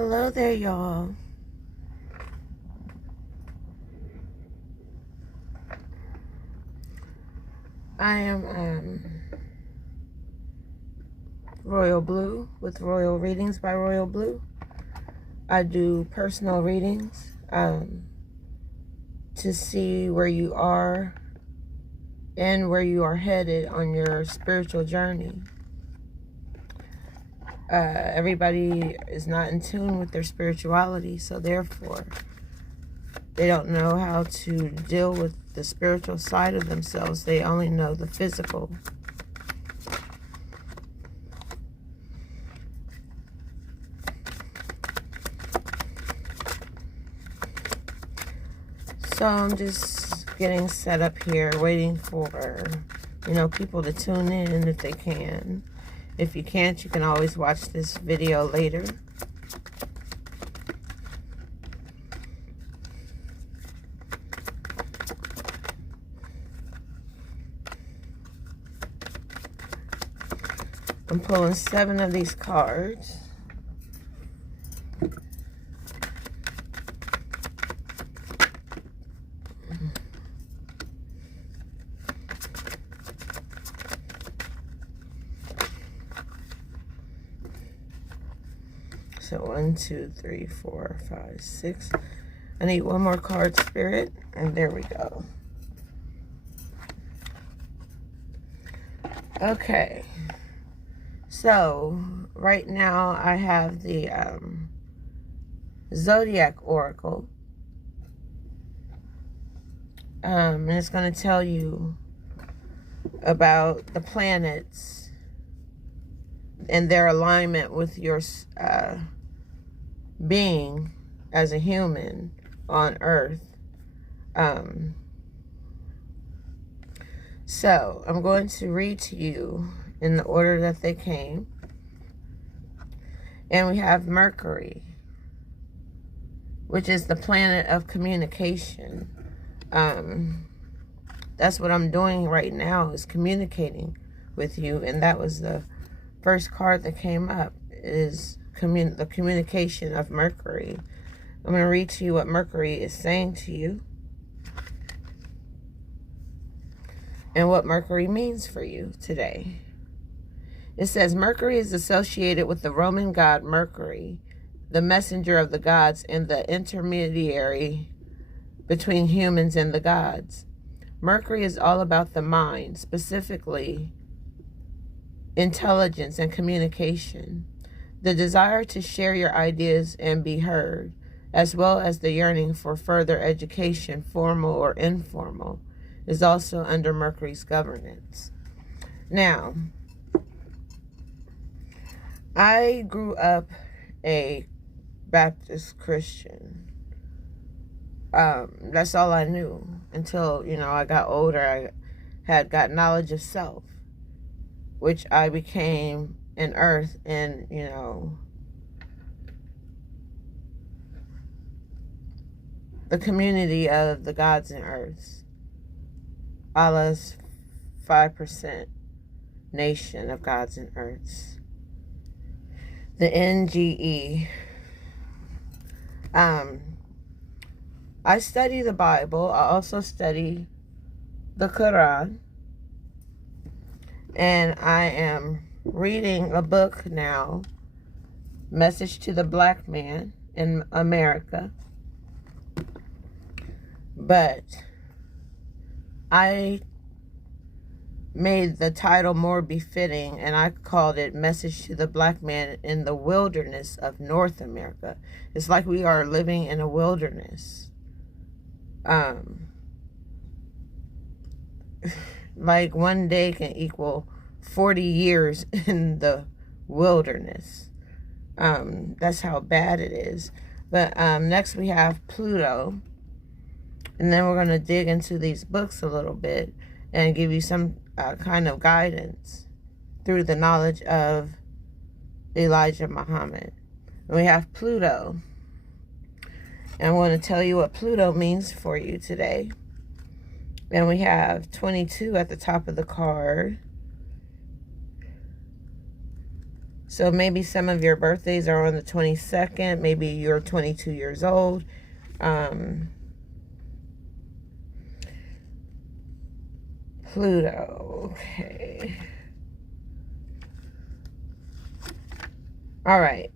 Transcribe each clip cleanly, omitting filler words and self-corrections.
Hello there, y'all. I am Royal Blue with Royal Readings by Royal Blue. I do personal readings to see where you are and where you are headed on your spiritual journey. Everybody is not in tune with their spirituality, so therefore they don't know how to deal with the spiritual side of themselves. They only know the physical. So I'm just getting set up here, waiting for, people to tune in if they can. If you can't, you can always watch this video later. I'm pulling 7 of these cards. So 1, 2, 3, 4, 5, 6. I need one more card, Spirit, and there we go. Okay. So right now I have the Zodiac Oracle. And it's going to tell you about the planets and their alignment with your being as a human on Earth. So I'm going to read to you in the order that they came. And we have Mercury, which is the planet of communication. That's what I'm doing right now, is communicating with you. And that was the first card that came up, is the communication of Mercury. I'm going to read to you what Mercury is saying to you and what Mercury means for you today. It says, Mercury is associated with the Roman god Mercury, the messenger of the gods and the intermediary between humans and the gods. Mercury is all about the mind, specifically intelligence and communication, the desire to share your ideas and be heard, as well as the yearning for further education, formal or informal, is also under Mercury's governance. Now, I grew up a Baptist Christian. That's all I knew until, I got older. I had got knowledge of self, which I became an earth and, the community of the gods and earths. Allah's 5% nation of gods and earths. The NGE. I study the Bible. I also study the Quran. And I am reading a book now, Message to the Black Man in America. But I made the title more befitting, and I called it Message to the Black Man in the Wilderness of North America. It's like we are living in a wilderness. Like one day can equal 40 years in the wilderness. That's how bad it is. But next we have Pluto. And then we're going to dig into these books a little bit and give you some kind of guidance through the knowledge of Elijah Muhammad. And we have Pluto. And I want to tell you what Pluto means for you today. And we have 22 at the top of the card. So maybe some of your birthdays are on the 22nd. Maybe you're 22 years old. Pluto. Okay. All right.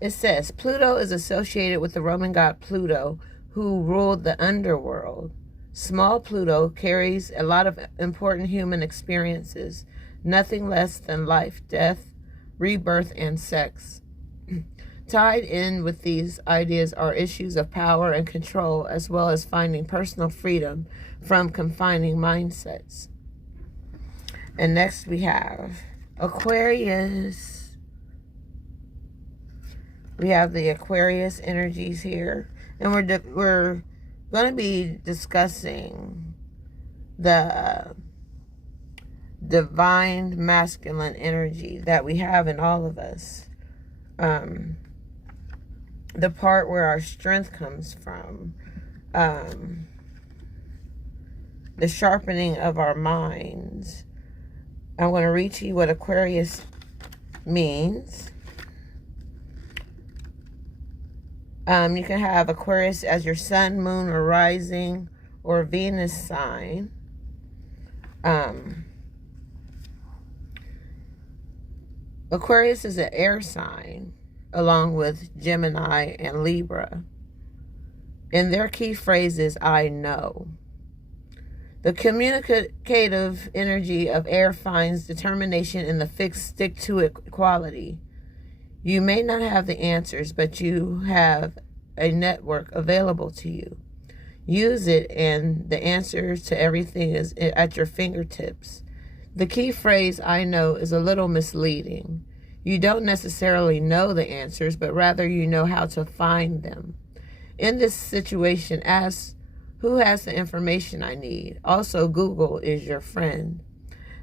It says, Pluto is associated with the Roman god Pluto, who ruled the underworld. Small Pluto carries a lot of important human experiences, nothing less than life, death, rebirth, and sex. Tied in with these ideas are issues of power and control, as well as finding personal freedom from confining mindsets. And next we have Aquarius. We have the Aquarius energies here. And we're going to be discussing the divine masculine energy that we have in all of us. The part where our strength comes from. The sharpening of our minds. I'm going to read to you what Aquarius means. You can have Aquarius as your sun, moon, or rising, or Venus sign. Aquarius is an air sign, along with Gemini and Libra. And their key phrase is, I know. The communicative energy of air finds determination in the fixed, stick-to-it quality. You may not have the answers, but you have a network available to you. Use it, and the answers to everything is at your fingertips. The key phrase, I know, is a little misleading. You don't necessarily know the answers, but rather you know how to find them. In this situation, ask, who has the information I need? Also, Google is your friend.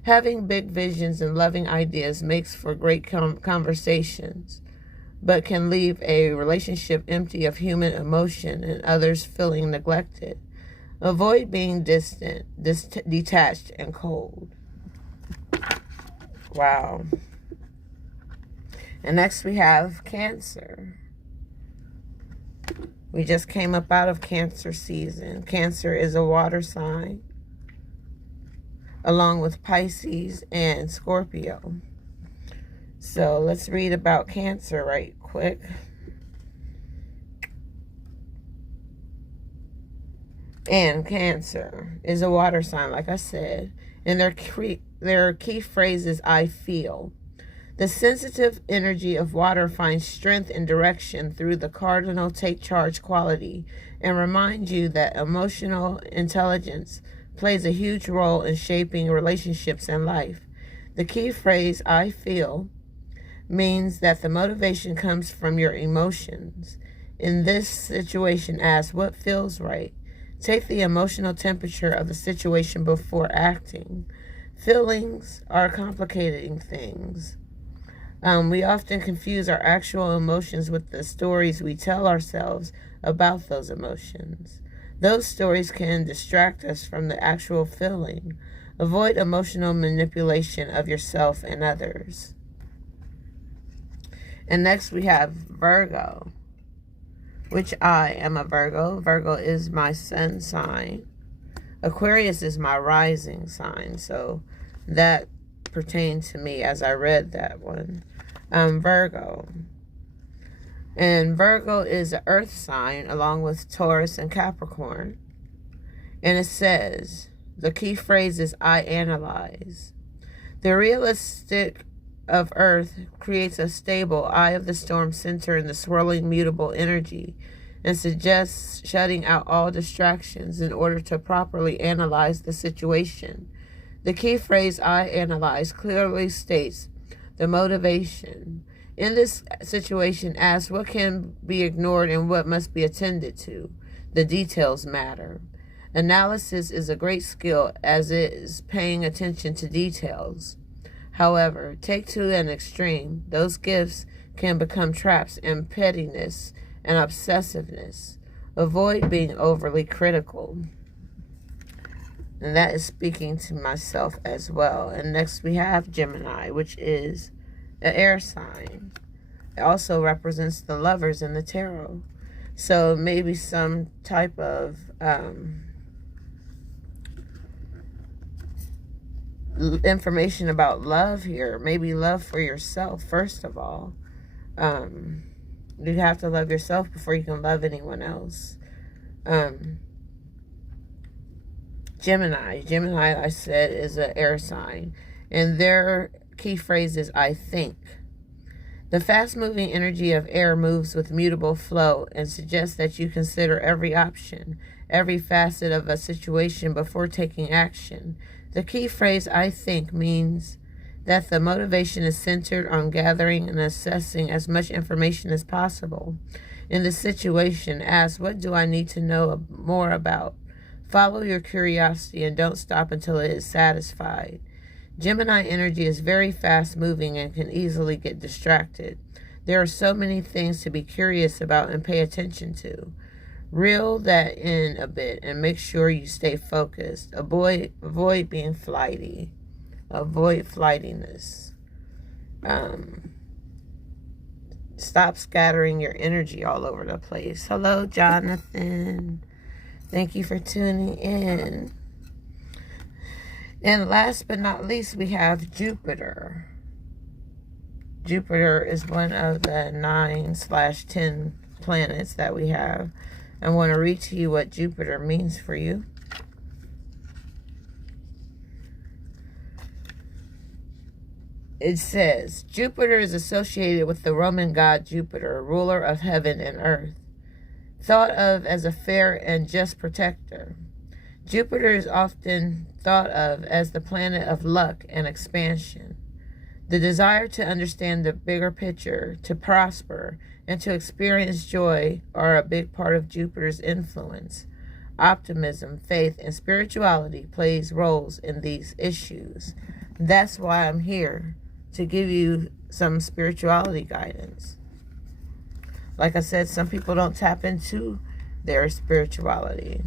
Having big visions and loving ideas makes for great conversations, but can leave a relationship empty of human emotion and others feeling neglected. Avoid being distant, detached, and cold. Wow. And next we have Cancer. We just came up out of Cancer season. Cancer is a water sign, along with Pisces and Scorpio. So let's read about Cancer right quick. And Cancer is a water sign, like I said. And their key phrase is, I feel. The sensitive energy of water finds strength and direction through the cardinal take charge quality, and reminds you that emotional intelligence plays a huge role in shaping relationships and life. The key phrase, I feel, means that the motivation comes from your emotions. In this situation, ask what feels right. Take the emotional temperature of the situation before acting. Feelings are complicating things. We often confuse our actual emotions with the stories we tell ourselves about those emotions. Those stories can distract us from the actual feeling. Avoid emotional manipulation of yourself and others. And next we have Virgo, which I am a Virgo. Virgo is my sun sign. Aquarius is my rising sign, so that pertained to me as I read that one. Virgo. And Virgo is an earth sign along with Taurus and Capricorn. And it says, the key phrase is, I analyze. The realistic of earth creates a stable eye of the storm center in the swirling mutable energy, and suggests shutting out all distractions in order to properly analyze the situation. The key phrase, I analyze, clearly states the motivation. In this situation, ask what can be ignored and what must be attended to. The details matter. Analysis is a great skill, as it is paying attention to details. However, take to an extreme, those gifts can become traps in pettiness and obsessiveness. Avoid being overly critical. And that is speaking to myself as well. And next we have Gemini, which is an air sign. It also represents the lovers in the tarot. So maybe some type of information about love here. Maybe love for yourself, first of all. You have to love yourself before you can love anyone else. Gemini, I said, is an air sign. And their key phrase is, I think. The fast-moving energy of air moves with mutable flow and suggests that you consider every option, every facet of a situation before taking action. The key phrase, I think, means that the motivation is centered on gathering and assessing as much information as possible. In the situation, ask, what do I need to know more about? Follow your curiosity and don't stop until it is satisfied. Gemini energy is very fast-moving and can easily get distracted. There are so many things to be curious about and pay attention to. Reel that in a bit and make sure you stay focused. Avoid being flighty. Avoid flightiness. Stop scattering your energy all over the place. Hello, Jonathan. Thank you for tuning in. And last but not least, we have Jupiter. Jupiter is one of the 9/10 planets that we have. I want to read to you what Jupiter means for you. It says, Jupiter is associated with the Roman god Jupiter, ruler of heaven and earth, thought of as a fair and just protector. Jupiter is often thought of as the planet of luck and expansion. The desire to understand the bigger picture, to prosper, and to experience joy are a big part of Jupiter's influence. Optimism, faith, and spirituality plays roles in these issues. That's why I'm here, to give you some spirituality guidance. Like I said, some people don't tap into their spirituality.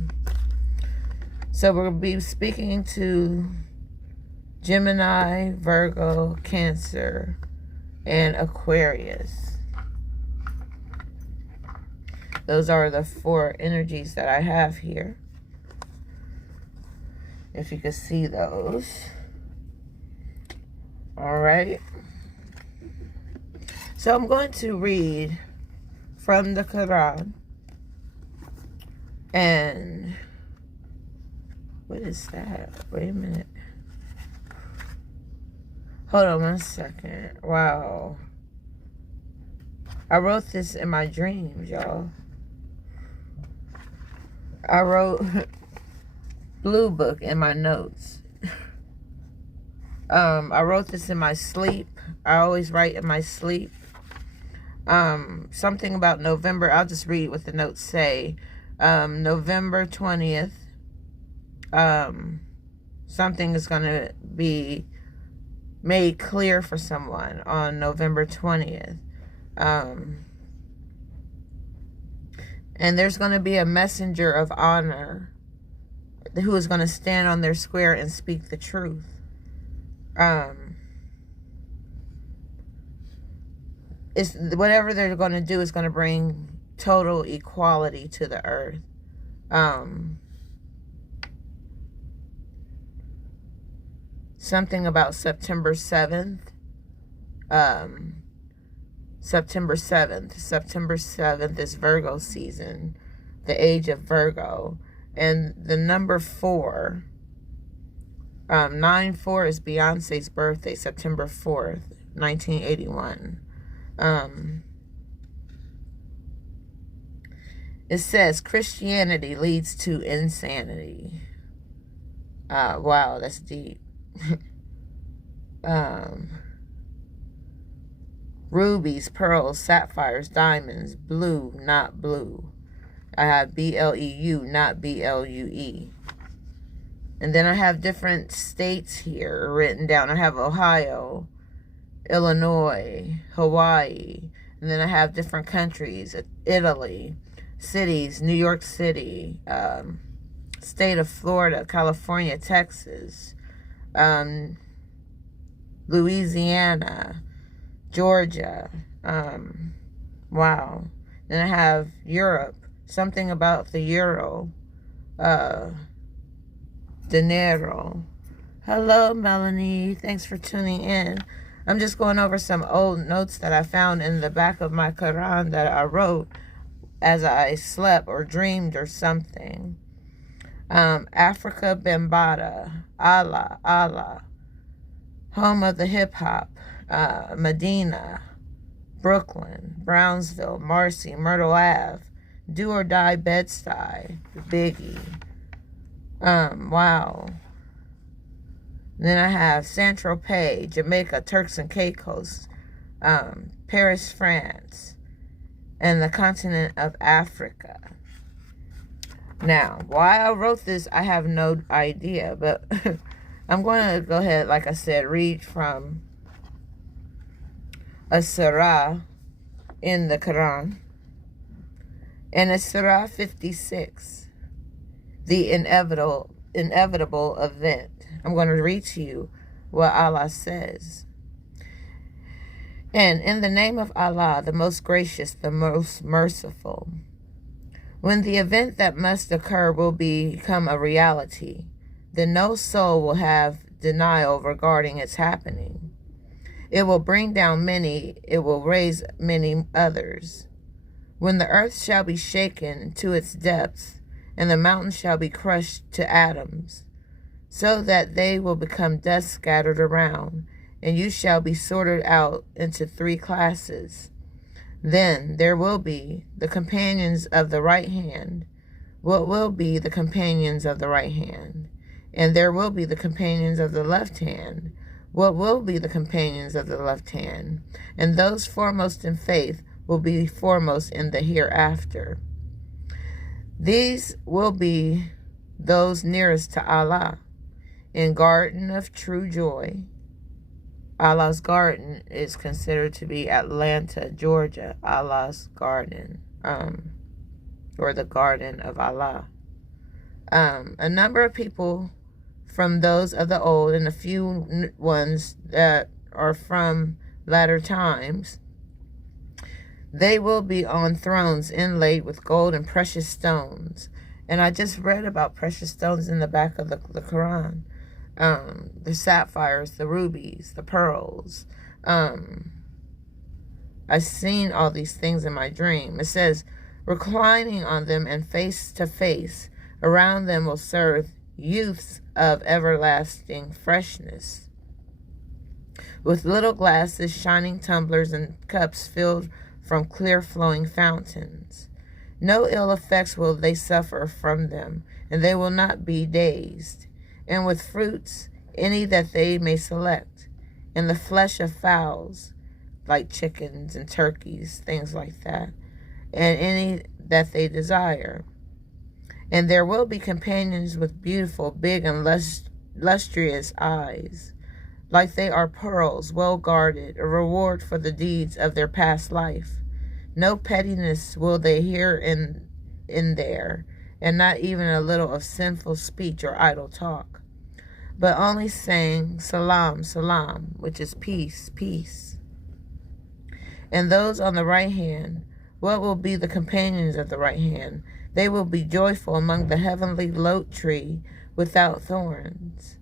So we'll be speaking to Gemini, Virgo, Cancer, and Aquarius. Those are the 4 energies that I have here. If you can see those. All right. So I'm going to read from the Quran. And what is that? Wait a minute. Hold on 1 second. Wow. I wrote this in my dreams, y'all. I wrote Blue Book in my notes. I wrote this in my sleep. I always write in my sleep. Something about November. I'll just read what the notes say. November 20th. Something is going to be made clear for someone on November 20th. And there's going to be a messenger of honor who is going to stand on their square and speak the truth. It's whatever they're going to do is going to bring total equality to the earth. Something about September 7th. September 7th is Virgo season, the age of Virgo. And the number 4, 9/4 is Beyonce's birthday, September 4th, 1981. It says, Christianity leads to insanity. Wow, that's deep. Rubies, pearls, sapphires, diamonds, blue, not blue. I have BLEU, not BLUE. And then I have different states here written down. I have Ohio, Illinois, Hawaii. And then I have different countries, Italy, cities, New York City, state of Florida, California, Texas, Louisiana, Georgia. Wow. Then I have Europe. Something about the euro. Dinero. Hello, Melanie. Thanks for tuning in. I'm just going over some old notes that I found in the back of my Quran that I wrote as I slept or dreamed or something. Africa Bambata. Allah, Allah. Home of the hip hop. Medina. Brooklyn. Brownsville. Marcy. Myrtle Ave. Do or Die Bed-Stuy. Biggie. Wow. Then I have Saint-Tropez, Jamaica, Turks and Caicos, Paris, France, and the continent of Africa. Now, why I wrote this, I have no idea, but I'm going to go ahead, like I said, read from a surah in the Quran. And it's Surah 56, the inevitable event. I'm going to read to you what Allah says. And in the name of Allah, the most gracious, the most merciful, when the event that must occur will become a reality, then no soul will have denial regarding its happening. It will bring down many, it will raise many others. When the earth shall be shaken to its depths, and the mountains shall be crushed to atoms, so that they will become dust scattered around, and you shall be sorted out into 3 classes. Then there will be the companions of the right hand. What will be the companions of the right hand? And there will be the companions of the left hand. What will be the companions of the left hand? And those foremost in faith will be foremost in the hereafter. These will be those nearest to Allah in garden of true joy. Allah's garden is considered to be Atlanta, Georgia. Allah's garden, or the garden of Allah. A number of people from those of the old and a few ones that are from latter times, they will be on thrones inlaid with gold and precious stones. And I just read about precious stones in the back of the Quran. The sapphires, the rubies, the pearls. I've seen all these things in my dream. It says, reclining on them and face to face, around them will serve youths of everlasting freshness, with little glasses, shining tumblers, and cups filled from clear flowing fountains. No ill effects will they suffer from them, and they will not be dazed. And with fruits, any that they may select, and the flesh of fowls, like chickens and turkeys, things like that, and any that they desire. And there will be companions with beautiful, big, and lustrous eyes, like they are pearls, well guarded, a reward for the deeds of their past life. No pettiness will they hear in there, and not even a little of sinful speech or idle talk, but only saying, Salam, Salam, which is peace, peace. And those on the right hand, what will be the companions of the right hand? They will be joyful among the heavenly lote tree without thorns,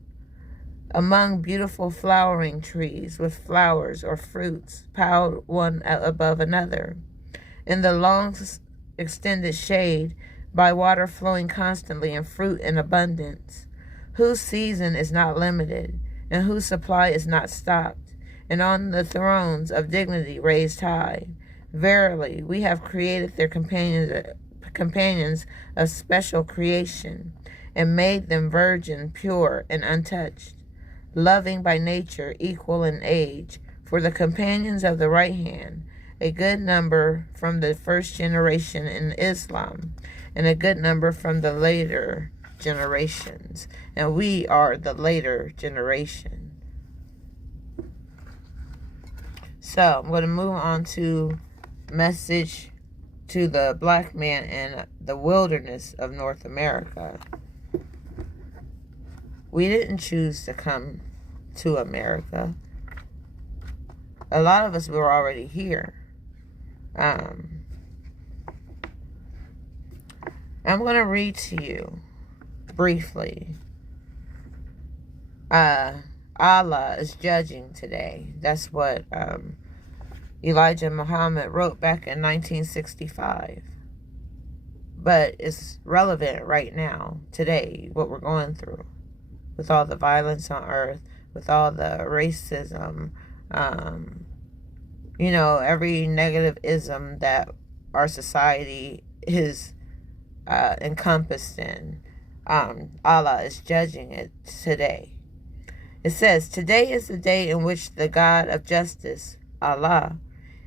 among beautiful flowering trees with flowers or fruits piled one above another, in the long extended shade, by water flowing constantly and fruit in abundance, whose season is not limited and whose supply is not stopped, and on the thrones of dignity raised high. Verily, we have created their companions of special creation, and made them virgin, pure, and untouched, loving by nature, equal in age, for the companions of the right hand, a good number from the first generation in Islam, and a good number from the later generations. And we are the later generation. So I'm going to move on to message to the black man in the wilderness of North America. We didn't choose to come to America. A lot of us were already here. I'm going to read to you briefly. Allah is judging today. That's what Elijah Muhammad wrote back in 1965. But it's relevant right now, today, what we're going through. With all the violence on earth, with all the racism, every negative ism that our society is encompassed in. Allah is judging it today. It says, today is the day in which the God of justice, Allah,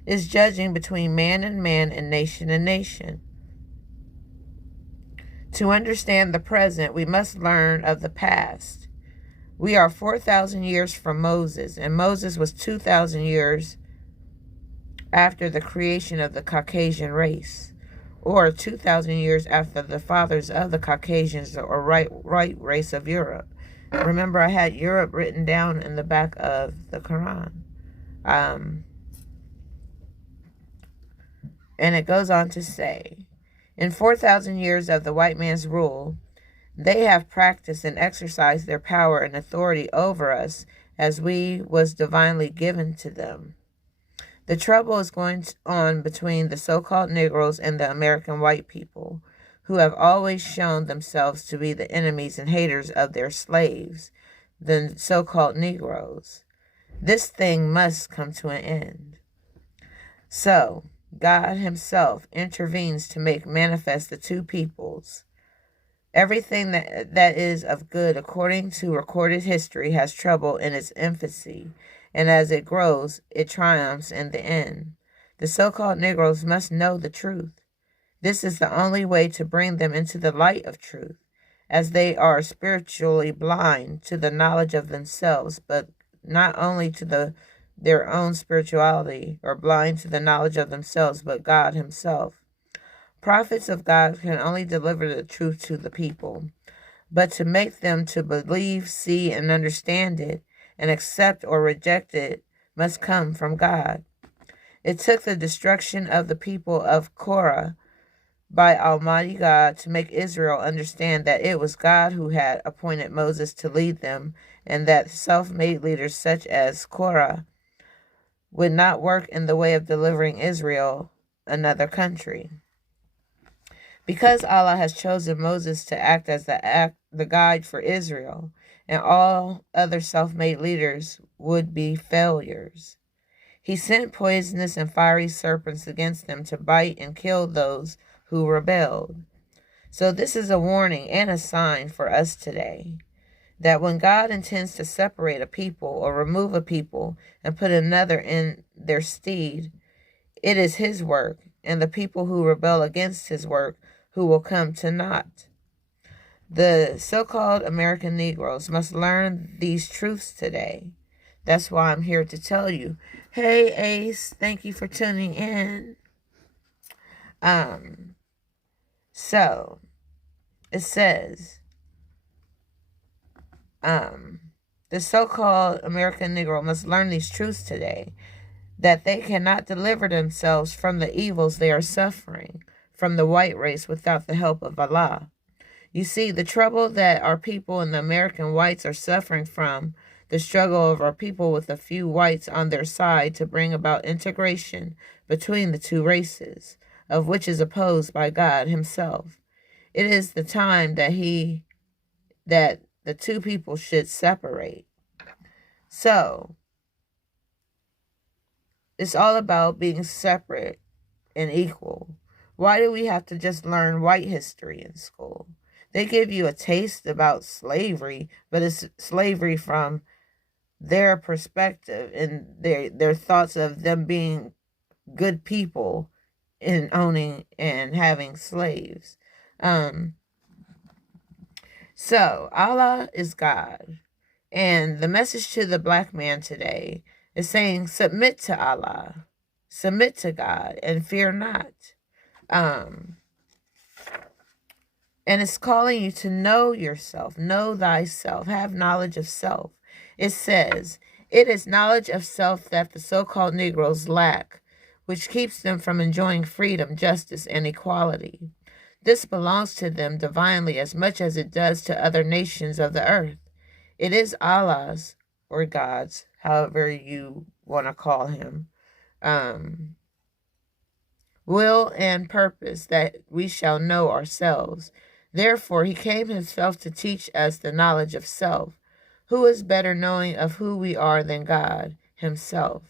is judging between man and nation and nation. To understand the present, we must learn of the past. We are 4,000 years from Moses, and Moses was 2,000 years after the creation of the Caucasian race, or 2,000 years after the fathers of the Caucasians, or right race of Europe. Remember, I had Europe written down in the back of the Quran. And it goes on to say, in 4,000 years of the white man's rule, they have practiced and exercised their power and authority over us as we was divinely given to them. The trouble is going on between the so-called Negroes and the American white people, who have always shown themselves to be the enemies and haters of their slaves, the so-called Negroes. This thing must come to an end. So, God himself intervenes to make manifest the two peoples. Everything that is of good, according to recorded history, has trouble in its infancy, and as it grows, it triumphs in the end. The so-called Negroes must know the truth. This is the only way to bring them into the light of truth, as they are spiritually blind to the knowledge of themselves, but not only to their own spirituality, or blind to the knowledge of themselves, but God himself. Prophets of God can only deliver the truth to the people, but to make them to believe, see, and understand it, and accept or reject it, must come from God. It took the destruction of the people of Korah by Almighty God to make Israel understand that it was God who had appointed Moses to lead them, and that self-made leaders such as Korah would not work in the way of delivering Israel another country. Because Allah has chosen Moses to act as the guide for Israel, and all other self-made leaders would be failures, he sent poisonous and fiery serpents against them to bite and kill those who rebelled. So this is a warning and a sign for us today, that when God intends to separate a people or remove a people and put another in their stead, it is his work, and the people who rebel against his work who will come to naught. The so-called American Negroes must learn these truths today. That's why I'm here to tell you. Hey, Ace, thank you for tuning in. So, it says, the so-called American Negro must learn these truths today, that they cannot deliver themselves from the evils they are suffering from the white race without the help of Allah. You see, the trouble that our people and the American whites are suffering from, the struggle of our people with a few whites on their side to bring about integration between the two races, of which is opposed by God himself. It is the time that the two people should separate. So, it's all about being separate and equal. Why do we have to just learn white history in school? They give you a taste about slavery, but it's slavery from their perspective and their thoughts of them being good people in owning and having slaves. So, Allah is God. And the message to the black man today is saying, submit to Allah, submit to God, and fear not. And it's calling you to know yourself, know thyself, have knowledge of self. It says, It is knowledge of self that the so-called Negroes lack, which keeps them from enjoying freedom, justice, and equality. This belongs to them divinely as much as it does to other nations of the earth. It is Allah's, or God's, however you want to call him, will and purpose that we shall know ourselves. Therefore, he came himself to teach us the knowledge of self. Who is better knowing of who we are than God himself?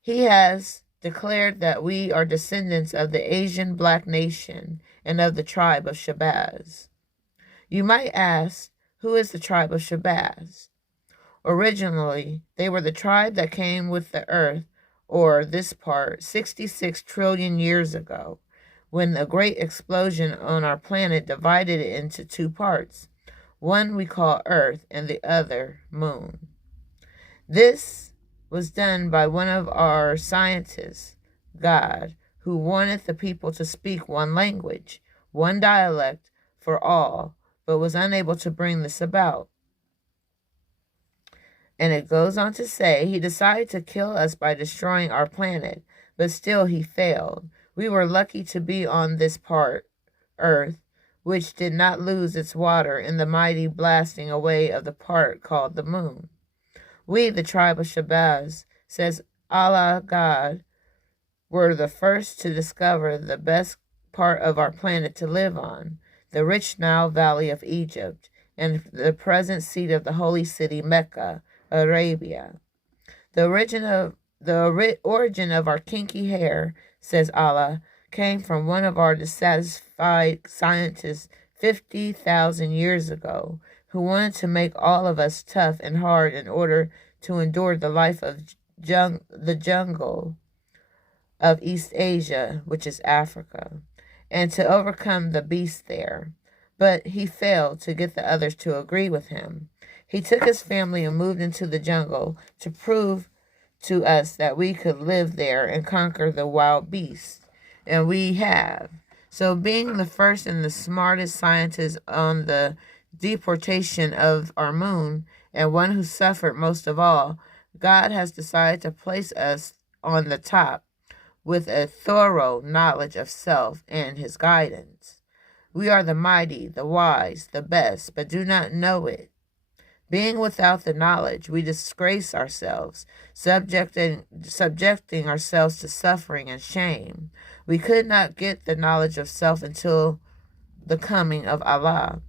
He has declared that we are descendants of the Asian black nation and of the tribe of Shabazz. You might ask, who is the tribe of Shabazz? Originally, they were the tribe that came with the earth, or this part, 66 trillion years ago, when a great explosion on our planet divided it into two parts. One we call Earth and the other Moon. This was done by one of our scientists, God, who wanted the people to speak one language, one dialect for all, but was unable to bring this about. And it goes on to say, he decided to kill us by destroying our planet, but still he failed. We were lucky to be on this part, Earth, which did not lose its water in the mighty blasting away of the part called the Moon. We, the tribe of Shabazz, says Allah God, were the first to discover the best part of our planet to live on, the rich Nile Valley of Egypt, and the present seat of the holy city Mecca, Arabia. The origin of our kinky hair, says Allah, came from one of our dissatisfied scientists 50,000 years ago, who wanted to make all of us tough and hard in order to endure the life of the jungle of East Asia, which is Africa, and to overcome the beast there. But he failed to get the others to agree with him. He took his family and moved into the jungle to prove to us that we could live there and conquer the wild beasts. And we have. So being the first and the smartest scientist on the deportation of our moon, and one who suffered most of all, God has decided to place us on the top with a thorough knowledge of self and his guidance. We are the mighty, the wise, the best, but do not know it. Being without the knowledge, we disgrace ourselves, subjecting ourselves to suffering and shame. We could not get the knowledge of self until the coming of Allah.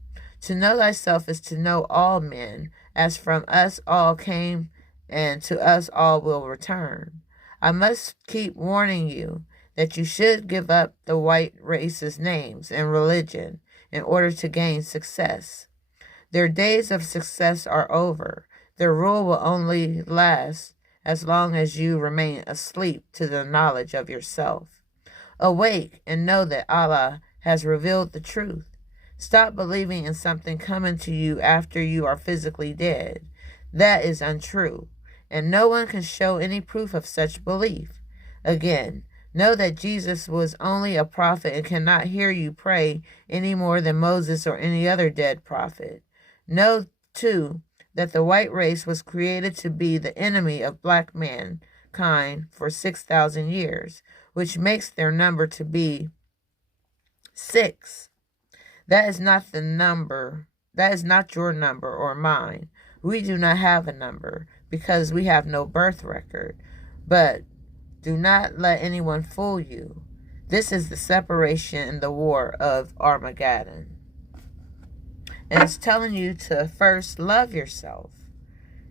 To know thyself is to know all men, as from us all came, and to us all will return. I must keep warning you that you should give up the white race's names and religion in order to gain success. Their days of success are over. Their rule will only last as long as you remain asleep to the knowledge of yourself. Awake and know that Allah has revealed the truth. Stop believing in something coming to you after you are physically dead. That is untrue, and no one can show any proof of such belief. Again, know that Jesus was only a prophet and cannot hear you pray any more than Moses or any other dead prophet. Know, too, that the white race was created to be the enemy of black mankind for 6,000 years, which makes their number to be 6. That is not the number. That is not your number or mine. We do not have a number because we have no birth record. But do not let anyone fool you. This is the separation and the war of Armageddon. And it's telling you to first love yourself.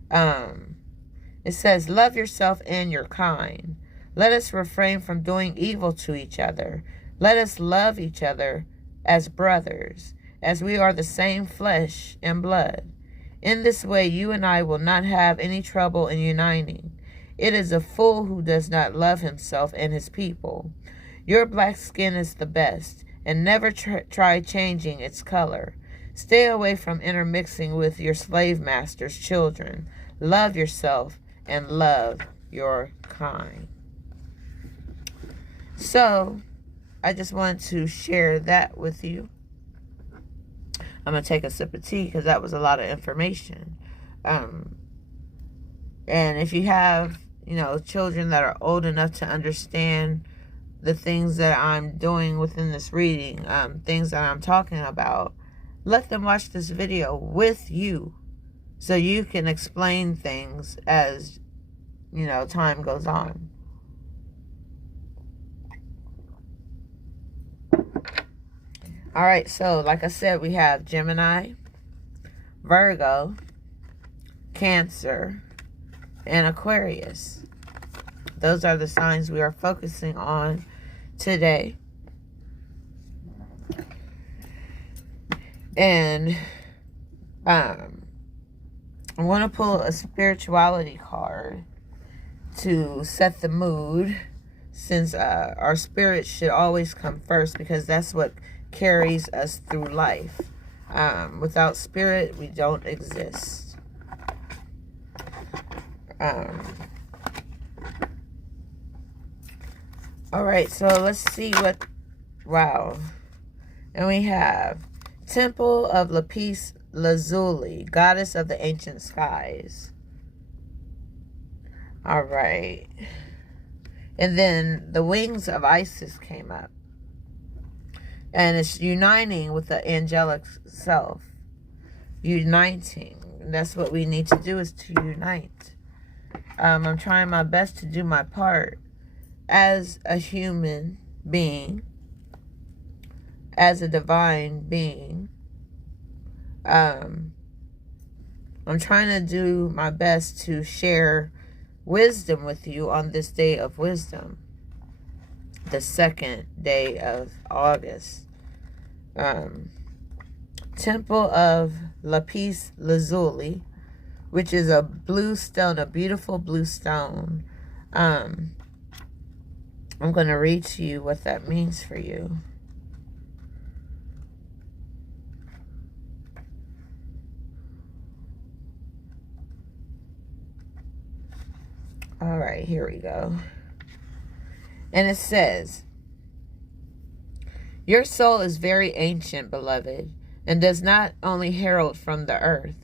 It says, love yourself and your kind. Let us refrain from doing evil to each other. Let us love each other as brothers, as we are the same flesh and blood. In this way, you and I will not have any trouble in uniting. It is a fool who does not love himself and his people. Your black skin is the best, and never try changing its color. Stay away from intermixing with your slave master's children. Love yourself and love your kind. So, I just wanted to share that with you. I'm going to take a sip of tea because that was a lot of information. And if you have, children that are old enough to understand the things that I'm doing within this reading, things that I'm talking about, let them watch this video with you so you can explain things as, time goes on. All right, so like I said, we have Gemini, Virgo, Cancer, and Aquarius. Those are the signs we are focusing on today. And I want to pull a spirituality card to set the mood, since our spirit should always come first, because that's what carries us through life. Without spirit, we don't exist. All right, so let's see what, wow. And we have Temple of Lapis Lazuli, goddess of the ancient skies. All right. And then the wings of Isis came up. And it's uniting with the angelic self. Uniting. That's what we need to do, is to unite. I'm trying my best to do my part as a human being, as a divine being. I'm trying to do my best to share wisdom with you on this day of wisdom, the 2nd day of August. Temple of Lapis Lazuli, which is a blue stone, a beautiful blue stone. I'm going to read to you what that means for you. All right, here we go. And it says, your soul is very ancient, beloved, and does not only herald from the earth.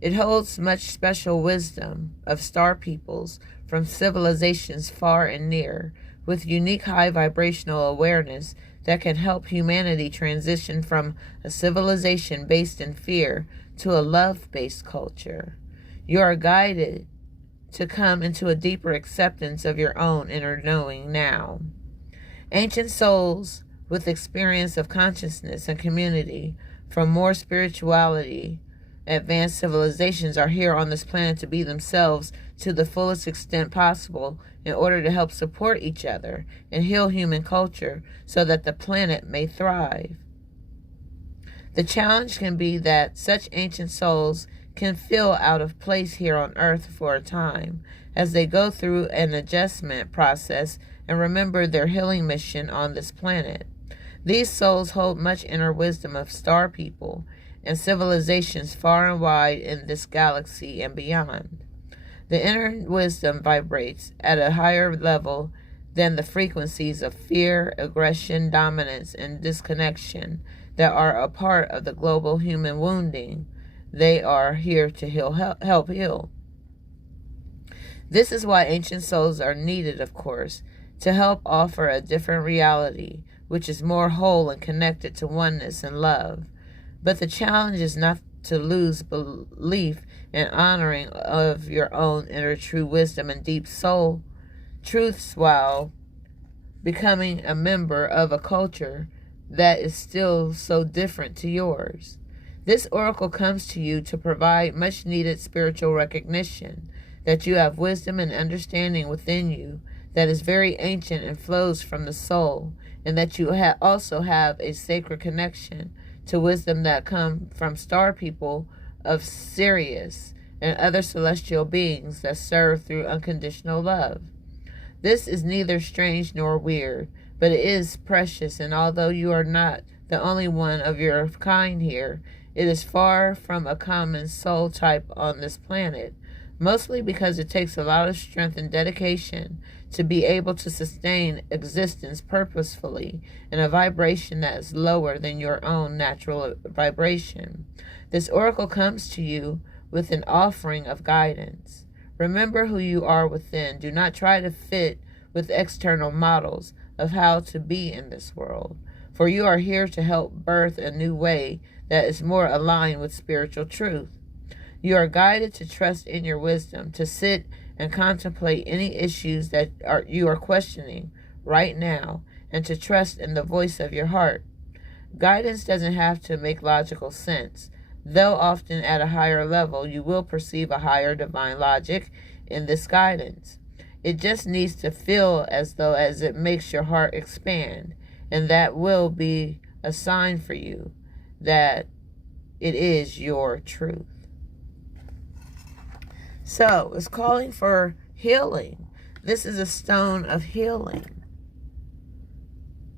It holds much special wisdom of star peoples from civilizations far and near, with unique high vibrational awareness that can help humanity transition from a civilization based in fear to a love-based culture. You are guided to come into a deeper acceptance of your own inner knowing now. Ancient souls with experience of consciousness and community from more spirituality, advanced civilizations are here on this planet to be themselves to the fullest extent possible in order to help support each other and heal human culture so that the planet may thrive. The challenge can be that such ancient souls can feel out of place here on Earth for a time as they go through an adjustment process and remember their healing mission on this planet. These souls hold much inner wisdom of star people and civilizations far and wide in this galaxy and beyond. The inner wisdom vibrates at a higher level than the frequencies of fear, aggression, dominance, and disconnection that are a part of the global human wounding. They are here to help heal. This is why ancient souls are needed, of course, to help offer a different reality, which is more whole and connected to oneness and love. But the challenge is not to lose belief and honoring of your own inner true wisdom and deep soul truths while becoming a member of a culture that is still so different to yours. This oracle comes to you to provide much needed spiritual recognition that you have wisdom and understanding within you that is very ancient and flows from the soul, and that you also have a sacred connection to wisdom that come from star people of Sirius and other celestial beings that serve through unconditional love. This is neither strange nor weird, but it is precious, and although you are not the only one of your kind here, it is far from a common soul type on this planet, mostly because it takes a lot of strength and dedication to be able to sustain existence purposefully in a vibration that is lower than your own natural vibration. This oracle comes to you with an offering of guidance. Remember who you are within. Do not try to fit with external models of how to be in this world, for you are here to help birth a new way that is more aligned with spiritual truth. You are guided to trust in your wisdom, to sit and contemplate any issues that you are questioning right now, and to trust in the voice of your heart. Guidance doesn't have to make logical sense, though often at a higher level you will perceive a higher divine logic in this guidance. It just needs to feel as it makes your heart expand, and that will be a sign for you that it is your truth. So, it's calling for healing. This is a stone of healing.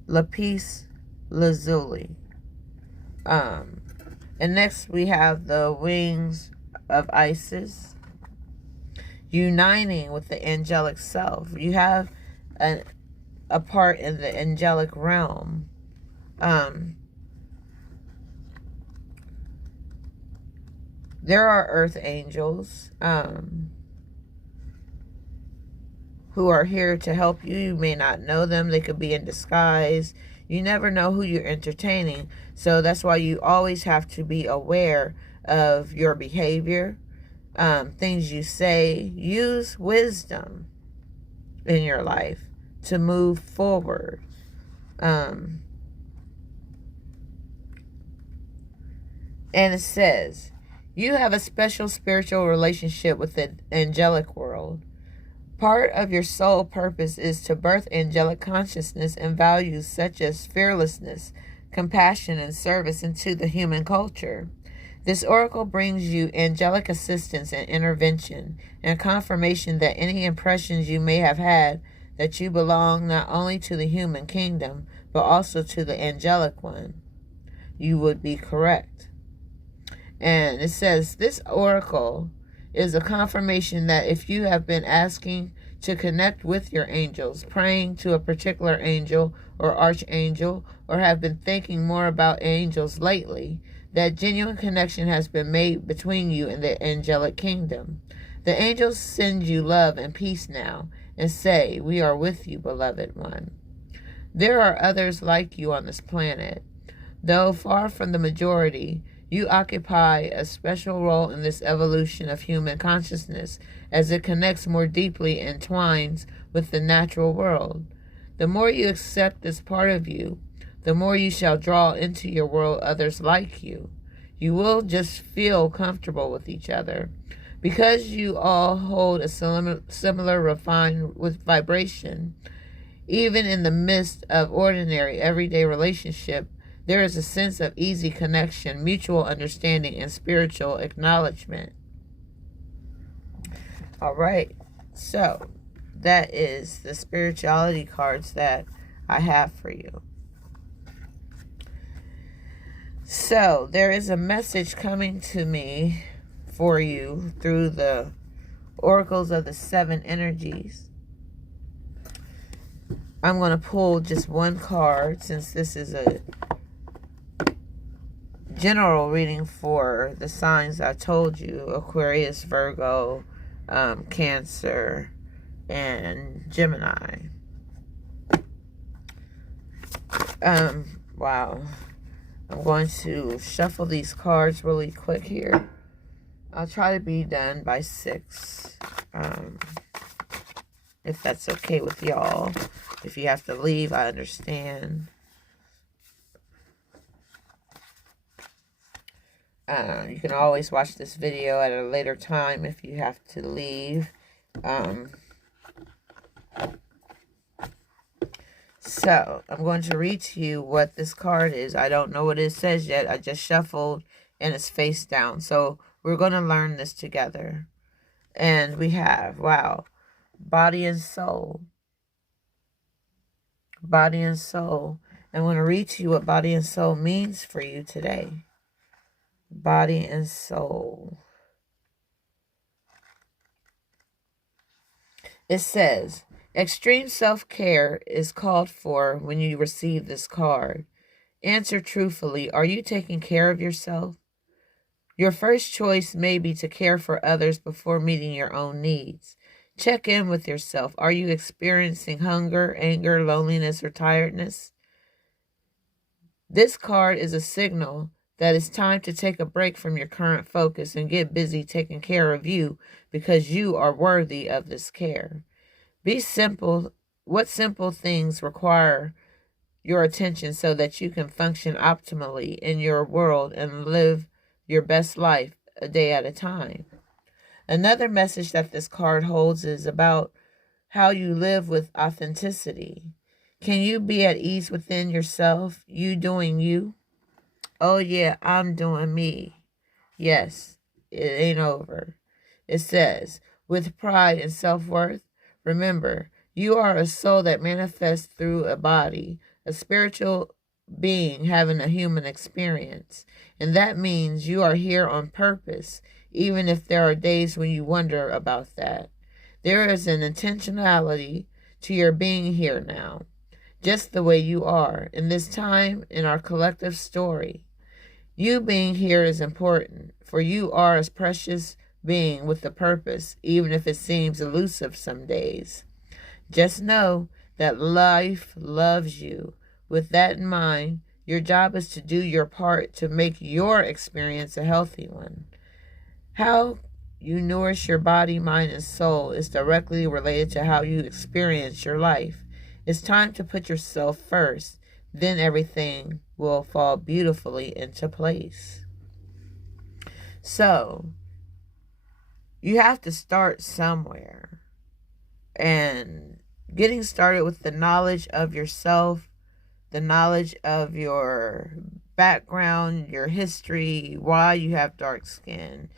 Lapis lazuli. And next we have the wings of Isis, uniting with the angelic self. You have a part in the angelic realm. There are earth angels who are here to help you. You may not know them. They could be in disguise. You never know who you're entertaining. So that's why you always have to be aware of your behavior, things you say. Use wisdom in your life to move forward. And it says, you have a special spiritual relationship with the angelic world. Part of your soul purpose is to birth angelic consciousness and values such as fearlessness, compassion, and service into the human culture. This oracle brings you angelic assistance and intervention, and confirmation that any impressions you may have had that you belong not only to the human kingdom, but also to the angelic one. You would be correct. And it says, this oracle is a confirmation that if you have been asking to connect with your angels, praying to a particular angel or archangel, or have been thinking more about angels lately, that genuine connection has been made between you and the angelic kingdom. The angels send you love and peace now, and say, we are with you, beloved one. There are others like you on this planet. Though far from the majority, you occupy a special role in this evolution of human consciousness as it connects more deeply and entwines with the natural world. The more you accept this part of you, the more you shall draw into your world others like you. You will just feel comfortable with each other. Because you all hold a similar refined with vibration, even in the midst of ordinary everyday relationship, there is a sense of easy connection, mutual understanding, and spiritual acknowledgement. All right. So that is the spirituality cards that I have for you. So there is a message coming to me for you through the oracles of the 7 energies. I'm going to pull just one card since this is a general reading for the signs I told you: Aquarius, Virgo, Cancer, and Gemini. Wow. I'm going to shuffle these cards really quick here. I'll try to be done by 6. If that's okay with y'all. If you have to leave, I understand. You can always watch this video at a later time if you have to leave. So, I'm going to read to you what this card is. I don't know what it says yet. I just shuffled and it's face down. So, we're going to learn this together. And we have, wow, body and soul. Body and soul. I'm going to read to you what body and soul means for you today. Body and soul. It says, extreme self-care is called for when you receive this card. Answer truthfully, are you taking care of yourself? Your first choice may be to care for others before meeting your own needs. Check in with yourself. Are you experiencing hunger, anger, loneliness, or tiredness? This card is a signal that it's time to take a break from your current focus and get busy taking care of you because you are worthy of this care. Be simple. What simple things require your attention so that you can function optimally in your world and live your best life a day at a time? Another message that this card holds is about how you live with authenticity. Can you be at ease within yourself, you doing you? Oh yeah, I'm doing me. Yes, it ain't over. It says, with pride and self-worth, remember, you are a soul that manifests through a body, a spiritual being having a human experience. And that means you are here on purpose, even if there are days when you wonder about that. There is an intentionality to your being here now, just the way you are, in this time in our collective story. You being here is important, for you are a precious being with a purpose, even if it seems elusive some days. Just know that life loves you. With that in mind, your job is to do your part to make your experience a healthy one. How you nourish your body, mind, and soul is directly related to how you experience your life. It's time to put yourself first. Then everything will fall beautifully into place. So, you have to start somewhere. And getting started with the knowledge of yourself, the knowledge of your background, your history, why you have dark skin,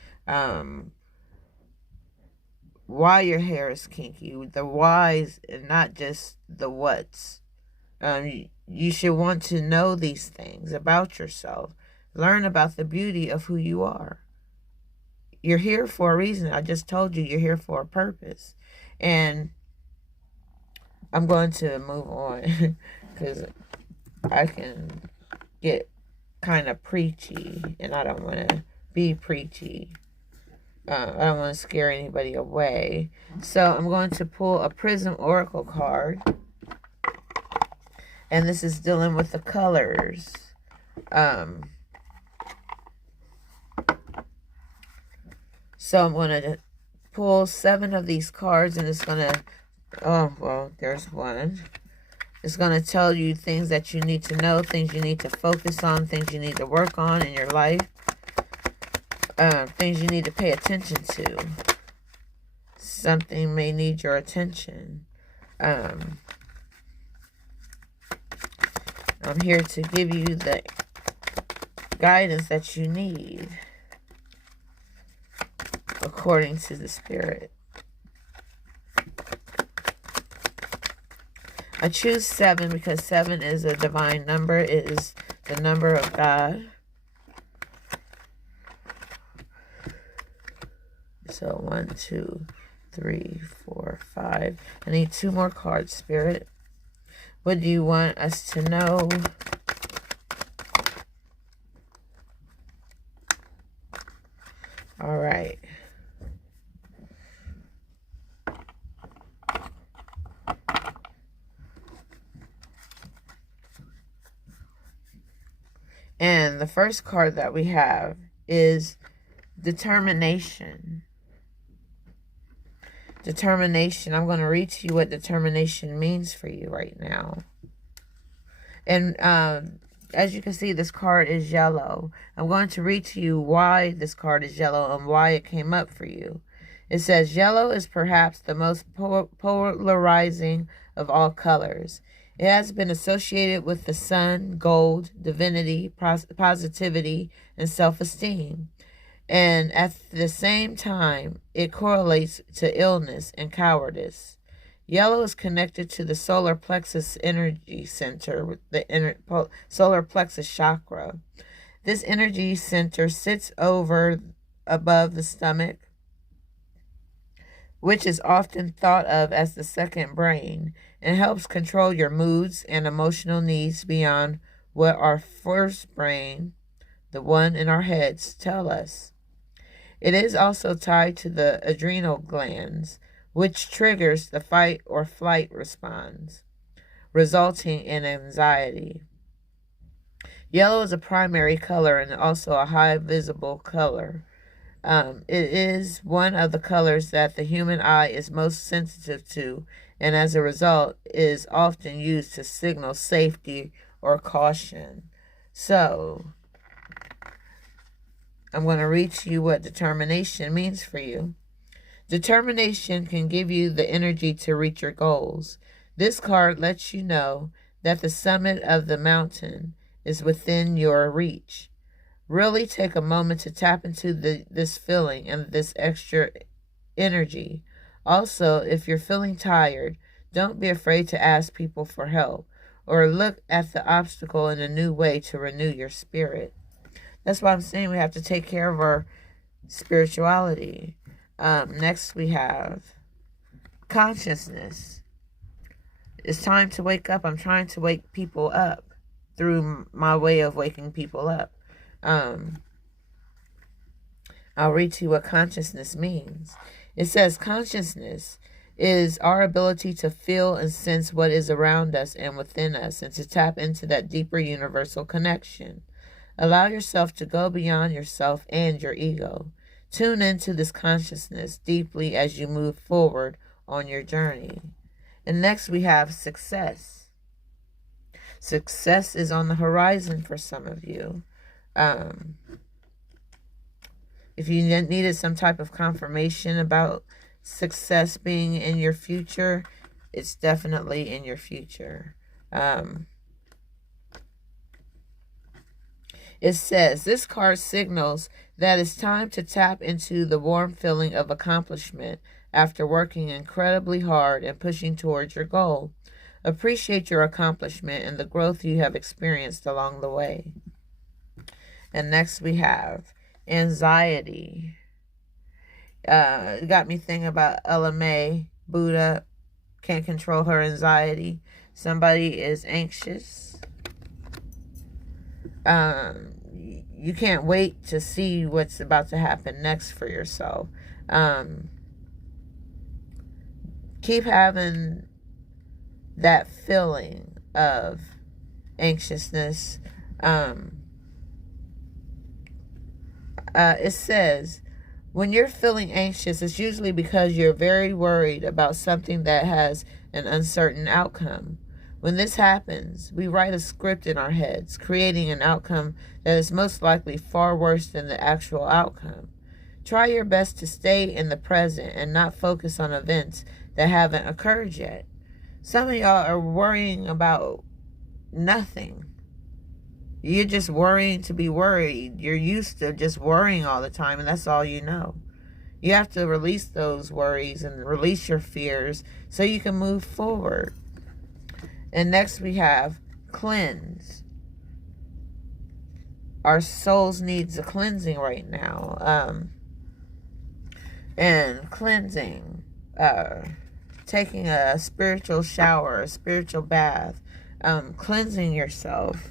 why your hair is kinky, the whys and not just the whats. You should want to know these things about yourself. Learn about the beauty of who you are. You're here for a reason. I just told you you're here for a purpose. And I'm going to move on because I can get kind of preachy, and I don't want to be preachy. I don't want to scare anybody away. So I'm going to pull a Prism Oracle card. And this is dealing with the colors. So I'm going to pull 7 of these cards, and it's going to, oh, well, there's one. It's going to tell you things that you need to know, things you need to focus on, things you need to work on in your life, things you need to pay attention to. Something may need your attention. I'm here to give you the guidance that you need according to the Spirit. I choose 7 because 7 is a divine number. It is the number of God. So 1, 2, 3, 4, 5. I need 2 more cards, Spirit. What do you want us to know? All right. And the first card that we have is determination. Determination. I'm going to read to you what determination means for you right now. And as you can see, this card is yellow. I'm going to read to you why this card is yellow and why it came up for you. It says, yellow is perhaps the most polarizing of all colors. It has been associated with the sun, gold, divinity, positivity, and self-esteem. And at the same time, it correlates to illness and cowardice. Yellow is connected to the solar plexus energy center, the solar plexus chakra. This energy center sits above the stomach, which is often thought of as the second brain, and helps control your moods and emotional needs beyond what our first brain, the one in our heads, tell us. It is also tied to the adrenal glands, which triggers the fight or flight response, resulting in anxiety. Yellow is a primary color and also a high visible color. It is one of the colors that the human eye is most sensitive to, and as a result is often used to signal safety or caution. So, I'm going to read to you what determination means for you. Determination can give you the energy to reach your goals. This card lets you know that the summit of the mountain is within your reach. Really take a moment to tap into this feeling and this extra energy. Also, if you're feeling tired, don't be afraid to ask people for help or look at the obstacle in a new way to renew your spirit. That's why I'm saying we have to take care of our spirituality. Next we have consciousness. It's time to wake up. I'm trying to wake people up through my way of waking people up. I'll read to you what consciousness means. It says consciousness is our ability to feel and sense what is around us and within us, and to tap into that deeper universal connection. Allow yourself to go beyond yourself and your ego. Tune into this consciousness deeply as you move forward on your journey. And next we have success. Success is on the horizon for some of you. If you needed some type of confirmation about success being in your future, it's definitely in your future. It says, this card signals that it's time to tap into the warm feeling of accomplishment after working incredibly hard and pushing towards your goal. Appreciate your accomplishment and the growth you have experienced along the way. And next we have anxiety. It got me thinking about LMA, Buddha, can't control her anxiety. Somebody is anxious. You can't wait to see what's about to happen next for yourself. Keep having that feeling of anxiousness. It says, when you're feeling anxious, it's usually because you're very worried about something that has an uncertain outcome. When this happens, we write a script in our heads, creating an outcome that is most likely far worse than the actual outcome. Try your best to stay in the present and not focus on events that haven't occurred yet. Some of y'all are worrying about nothing. You're just worrying to be worried. You're used to just worrying all the time, and that's all you know. You have to release those worries and release your fears so you can move forward. And next we have cleanse. Our souls needs a cleansing right now. And cleansing, taking a spiritual shower, a spiritual bath, cleansing yourself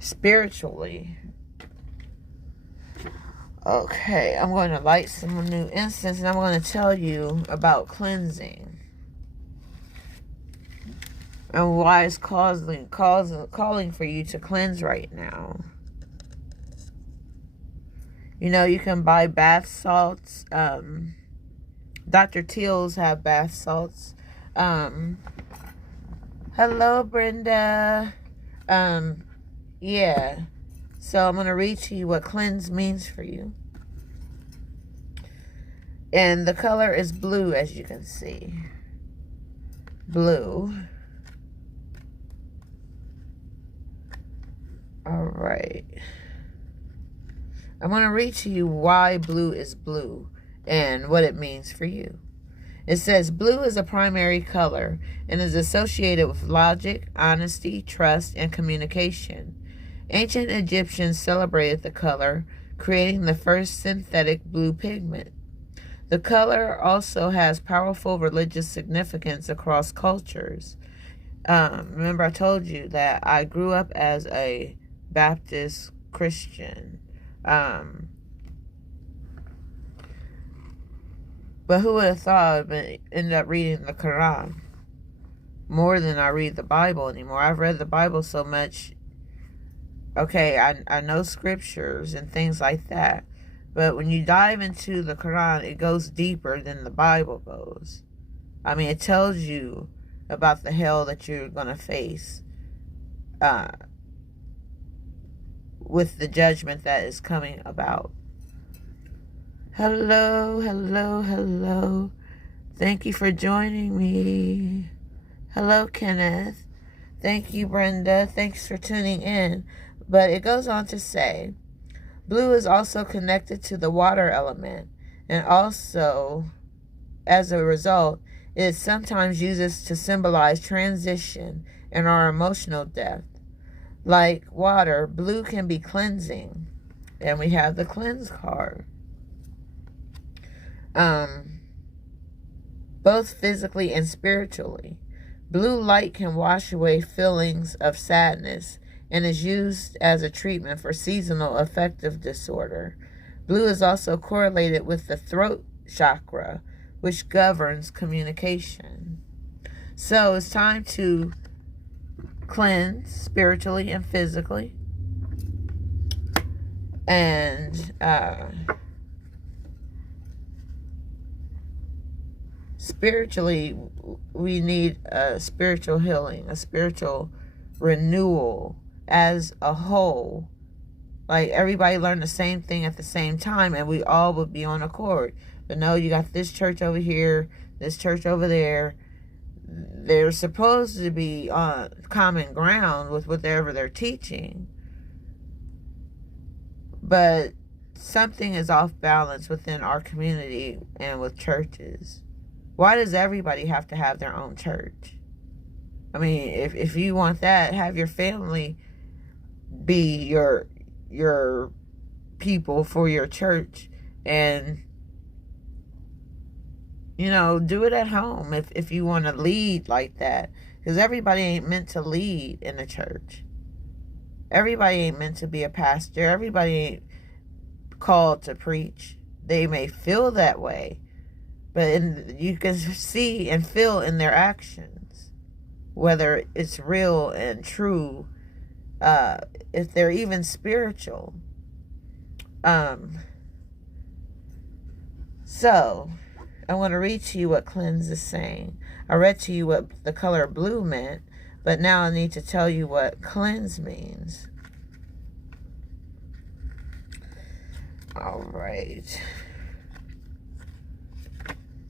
spiritually. Okay, I'm going to light some new incense and I'm going to tell you about cleansing and why it's calling for you to cleanse right now. You know, you can buy bath salts. Dr. Teal's have bath salts. Hello, Brenda. Yeah. So I'm going to read to you what cleanse means for you. And the color is blue, as you can see. Blue. All right. I'm going to read to you why blue is blue and what it means for you. It says, blue is a primary color and is associated with logic, honesty, trust, and communication. Ancient Egyptians celebrated the color, creating the first synthetic blue pigment. The color also has powerful religious significance across cultures. Remember I told you that I grew up as a Baptist Christian. But who would have thought I would end up reading the Quran more than I read the Bible anymore? I've read the Bible so much. Okay, I know scriptures and things like that. But when you dive into the Quran, it goes deeper than the Bible goes. I mean, it tells you about the hell that you're going to face with the judgment that is coming about. Hello, hello, hello. Thank you for joining me. Hello, Kenneth. Thank you, Brenda. Thanks for tuning in. But it goes on to say, blue is also connected to the water element, and also, as a result, it is sometimes used to symbolize transition and our emotional depth. Like water, blue can be cleansing, and we have the cleanse card. Both physically and spiritually. Blue light can wash away feelings of sadness and is used as a treatment for seasonal affective disorder. Blue is also correlated with the throat chakra, which governs communication. So it's time to cleanse spiritually and physically. And spiritually, we need a spiritual healing, a spiritual renewal as a whole. Like, everybody learned the same thing at the same time, and we all would be on accord. But no, you got this church over here, this church over there. They're supposed to be on common ground with whatever they're teaching. But something is off balance within our community and with churches. Why does everybody have to have their own church? I mean, if you want that, have your family be your people for your church, and do it at home if you want to lead like that, because everybody ain't meant to lead in the church. Everybody ain't meant to be a pastor. Everybody ain't called to preach. They may feel that way, but you can see and feel in their actions whether it's real and true, if they're even spiritual. So I want to read to you what cleanse is saying. I read to you what the color blue meant, but now I need to tell you what cleanse means. All right.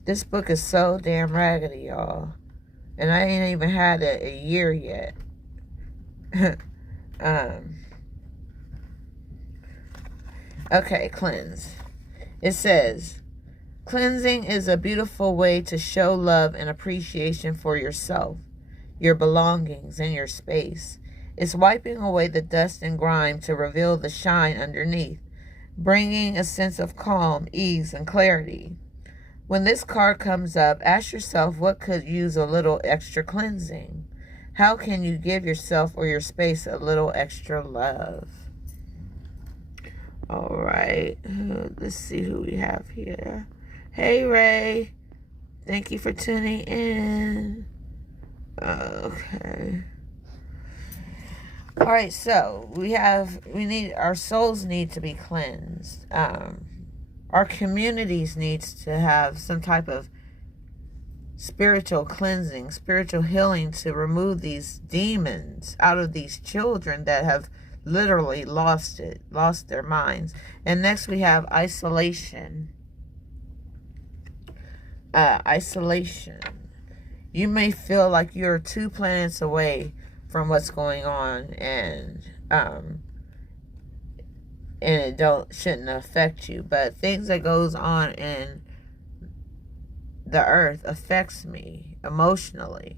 This book is so damn raggedy, y'all. And I ain't even had it a year yet. Okay, cleanse. It says, cleansing is a beautiful way to show love and appreciation for yourself, your belongings, and your space. It's wiping away the dust and grime to reveal the shine underneath, bringing a sense of calm, ease, and clarity. When this card comes up, ask yourself what could use a little extra cleansing. How can you give yourself or your space a little extra love? All right. Let's see who we have here. Hey, Ray. Thank you for tuning in. Okay. All right, so our souls need to be cleansed. Our communities needs to have some type of spiritual cleansing, spiritual healing to remove these demons out of these children that have literally lost their minds. And next we have isolation. Isolation. You may feel like you're 2 planets away from what's going on, and it shouldn't affect you, but things that goes on in the earth affects me emotionally.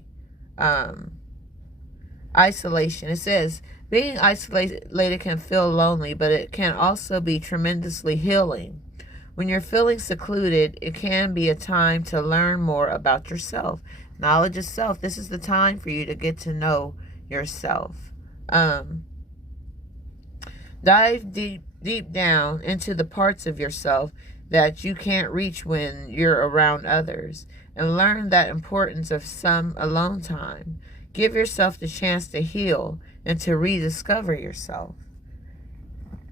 Isolation. It says, being isolated can feel lonely, but it can also be tremendously healing. When you're feeling secluded, it can be a time to learn more about yourself. Knowledge of self. This is the time for you to get to know yourself. Dive deep down into the parts of yourself that you can't reach when you're around others, and learn that importance of some alone time. Give yourself the chance to heal and to rediscover yourself.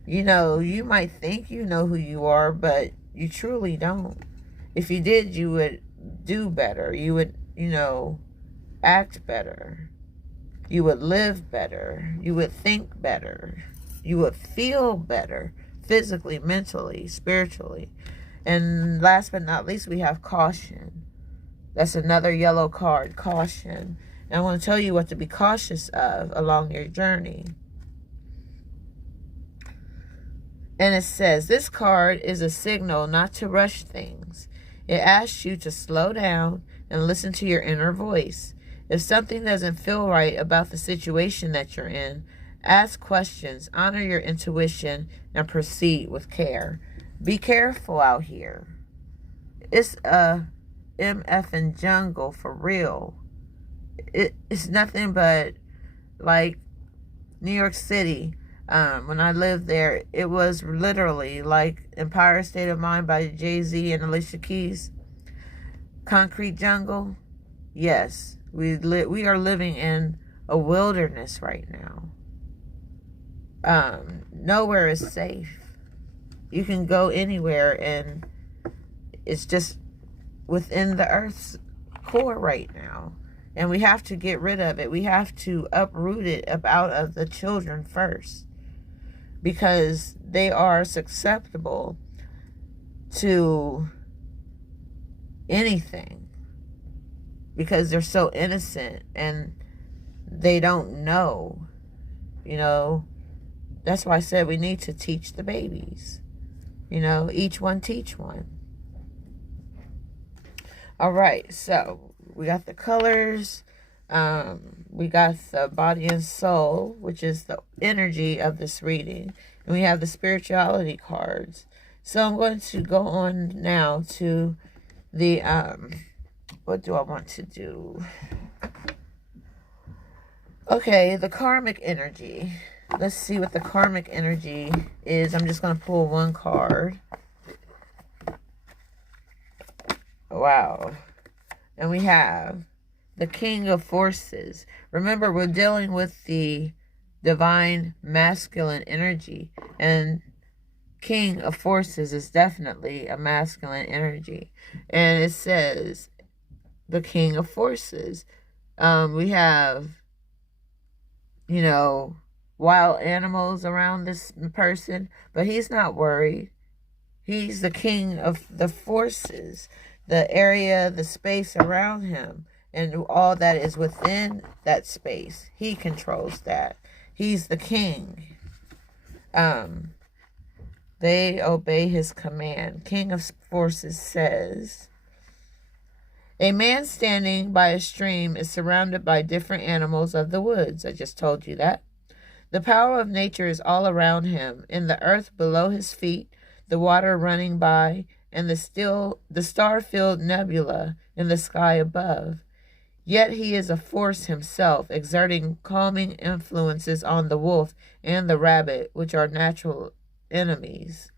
You might think you know who you are, but you truly don't. If you did, you would do better. You would, act better. You would live better. You would think better. You would feel better physically, mentally, spiritually. And last but not least, we have caution. That's another yellow card, caution. And I want to tell you what to be cautious of along your journey. And it says, this card is a signal not to rush things. It asks you to slow down and listen to your inner voice. If something doesn't feel right about the situation that you're in, ask questions, honor your intuition, and proceed with care. Be careful out here. It's a MFing jungle for real. It's nothing but like New York City. When I lived there, it was literally like Empire State of Mind by Jay-Z and Alicia Keys. Concrete jungle. Yes, we are living in a wilderness right now. Nowhere is safe. You can go anywhere and it's just within the earth's core right now. And we have to get rid of it. We have to uproot it up out of the children first, because they are susceptible to anything, because they're so innocent and they don't know. That's why I said we need to teach the babies. Each one teach one. All right, so we got the colors. We got the body and soul, which is the energy of this reading. And we have the spirituality cards. So I'm going to go on now to the, what do I want to do? Okay, the karmic energy. Let's see what the karmic energy is. I'm just going to pull one card. Wow. And we have the King of Forces. Remember, we're dealing with the divine masculine energy. And King of Forces is definitely a masculine energy. And it says the King of Forces. We have, wild animals around this person, but he's not worried. He's the king of the forces, the area, the space around him, and all that is within that space. He controls that. He's the king. They obey his command. King of Forces says, a man standing by a stream is surrounded by different animals of the woods. I just told you that. The power of nature is all around him, in the earth below his feet, the water running by, and the star-filled nebula in the sky above. Yet he is a force himself, exerting calming influences on the wolf and the rabbit, which are natural enemies.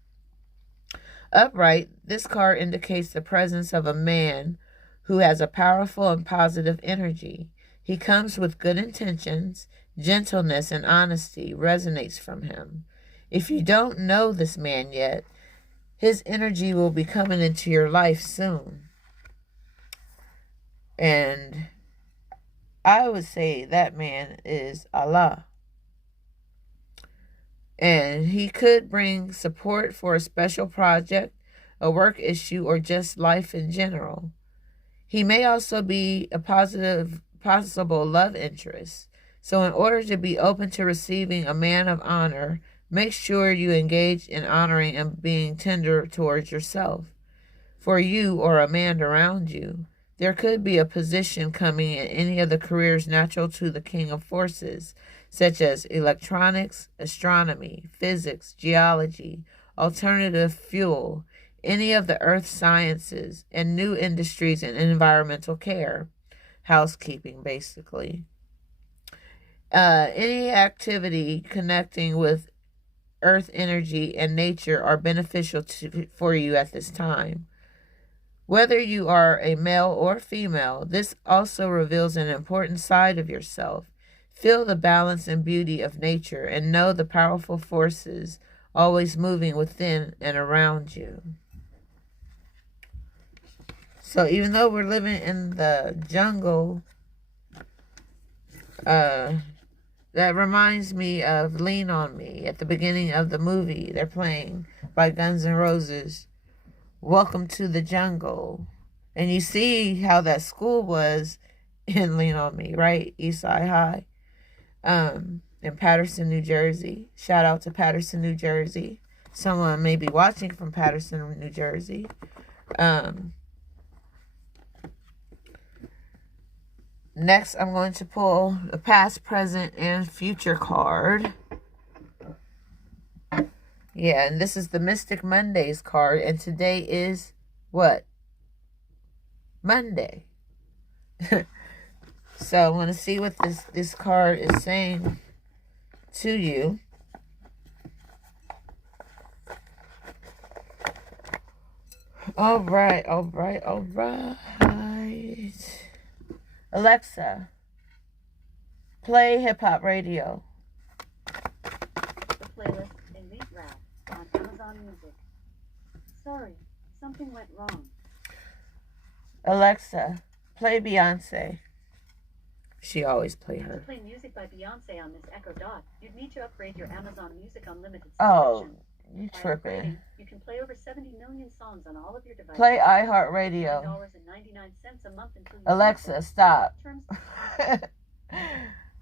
Upright, this card indicates the presence of a man who has a powerful and positive energy. He comes with good intentions. Gentleness and honesty resonates from him. If you don't know this man yet, his energy will be coming into your life soon. And I would say that man is Allah. And he could bring support for a special project, a work issue, or just life in general. He may also be a possible love interest. So in order to be open to receiving a man of honor, make sure you engage in honoring and being tender towards yourself. For you or a man around you, there could be a position coming in any of the careers natural to the King of Forces, such as electronics, astronomy, physics, geology, alternative fuel, any of the earth sciences, and new industries in environmental care, housekeeping basically. Any activity connecting with earth energy and nature are beneficial for you at this time. Whether you are a male or female, this also reveals an important side of yourself. Feel the balance and beauty of nature and know the powerful forces always moving within and around you. So even though we're living in the jungle, that reminds me of Lean On Me at the beginning of the movie they're playing by Guns N' Roses. Welcome to the jungle. And you see how that school was in Lean On Me, right? Eastside High. In Paterson, New Jersey. Shout out to Paterson, New Jersey. Someone may be watching from Paterson, New Jersey. Next, I'm going to pull the past, present, and future card. Yeah, and this is the Mystic Mondays card, and today is what? Monday. So I'm going to see what this card is saying to you. All right. Alexa, play hip hop radio. The playlist Elite Rap on Amazon Music. Sorry, something went wrong. Alexa, play Beyonce. She always play her. To play music by Beyonce on this Echo Dot, you'd need to upgrade your Amazon Music Unlimited subscription. Oh, you By tripping. upgrading, you can play over 70 million songs on all of your devices. Play iHeartRadio. $9.99 a month until you Alexa, stop. Terms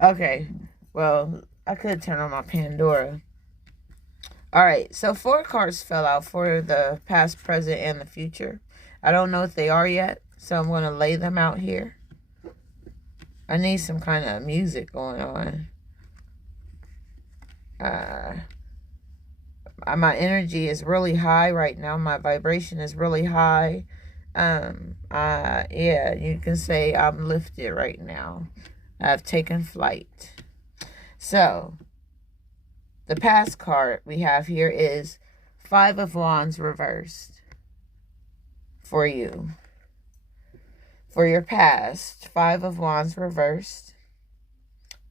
Okay, well, I could turn on my Pandora. Alright, so 4 cards fell out for the past, present, and the future. I don't know what they are yet, so I'm going to lay them out here. I need some kind of music going on. My energy is really high right now. My vibration is really high. Yeah, you can say I'm lifted right now. I've taken flight. So, the past card we have here is 5 of Wands reversed for you. For your past, 5 of Wands reversed.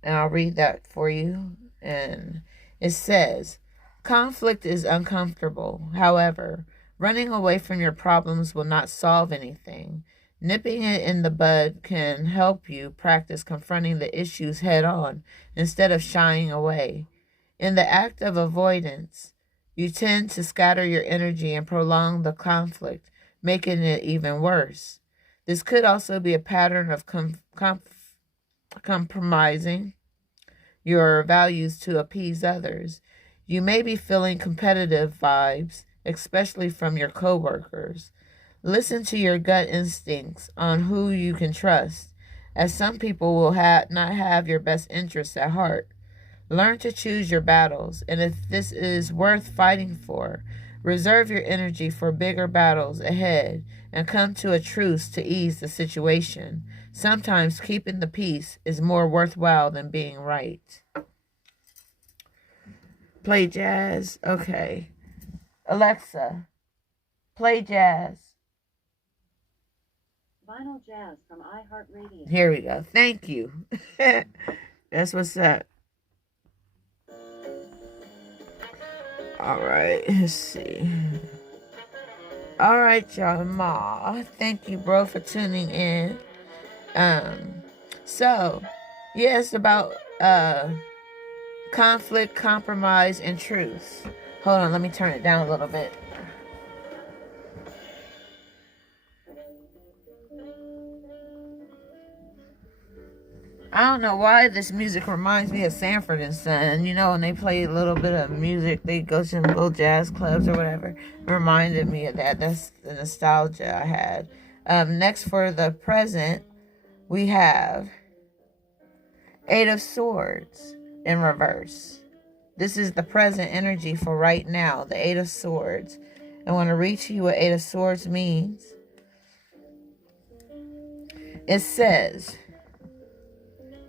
And I'll read that for you. And it says, conflict is uncomfortable. However, running away from your problems will not solve anything. Nipping it in the bud can help you practice confronting the issues head on instead of shying away. In the act of avoidance, you tend to scatter your energy and prolong the conflict, making it even worse. This could also be a pattern of compromising your values to appease others. You may be feeling competitive vibes, especially from your coworkers. Listen to your gut instincts on who you can trust, as some people will not have your best interests at heart. Learn to choose your battles, and if this is worth fighting for, reserve your energy for bigger battles ahead and come to a truce to ease the situation. Sometimes keeping the peace is more worthwhile than being right. Play jazz. Okay. Alexa, play jazz. Vinyl Jazz from iHeartRadio. Here we go. Thank you. That's what's up. All right. Let's see. All right, y'all. Ma. Thank you, bro, for tuning in. So, yeah, it's about conflict, compromise, and truth. Hold on. Let me turn it down a little bit. I don't know why this music reminds me of Sanford and Son. You know, when they play a little bit of music, they go to some little jazz clubs or whatever. It reminded me of that. That's the nostalgia I had. Next, for the present, we have 8 of Swords in reverse. This is the present energy for right now, the 8 of Swords. I want to read to you what 8 of Swords means. It says,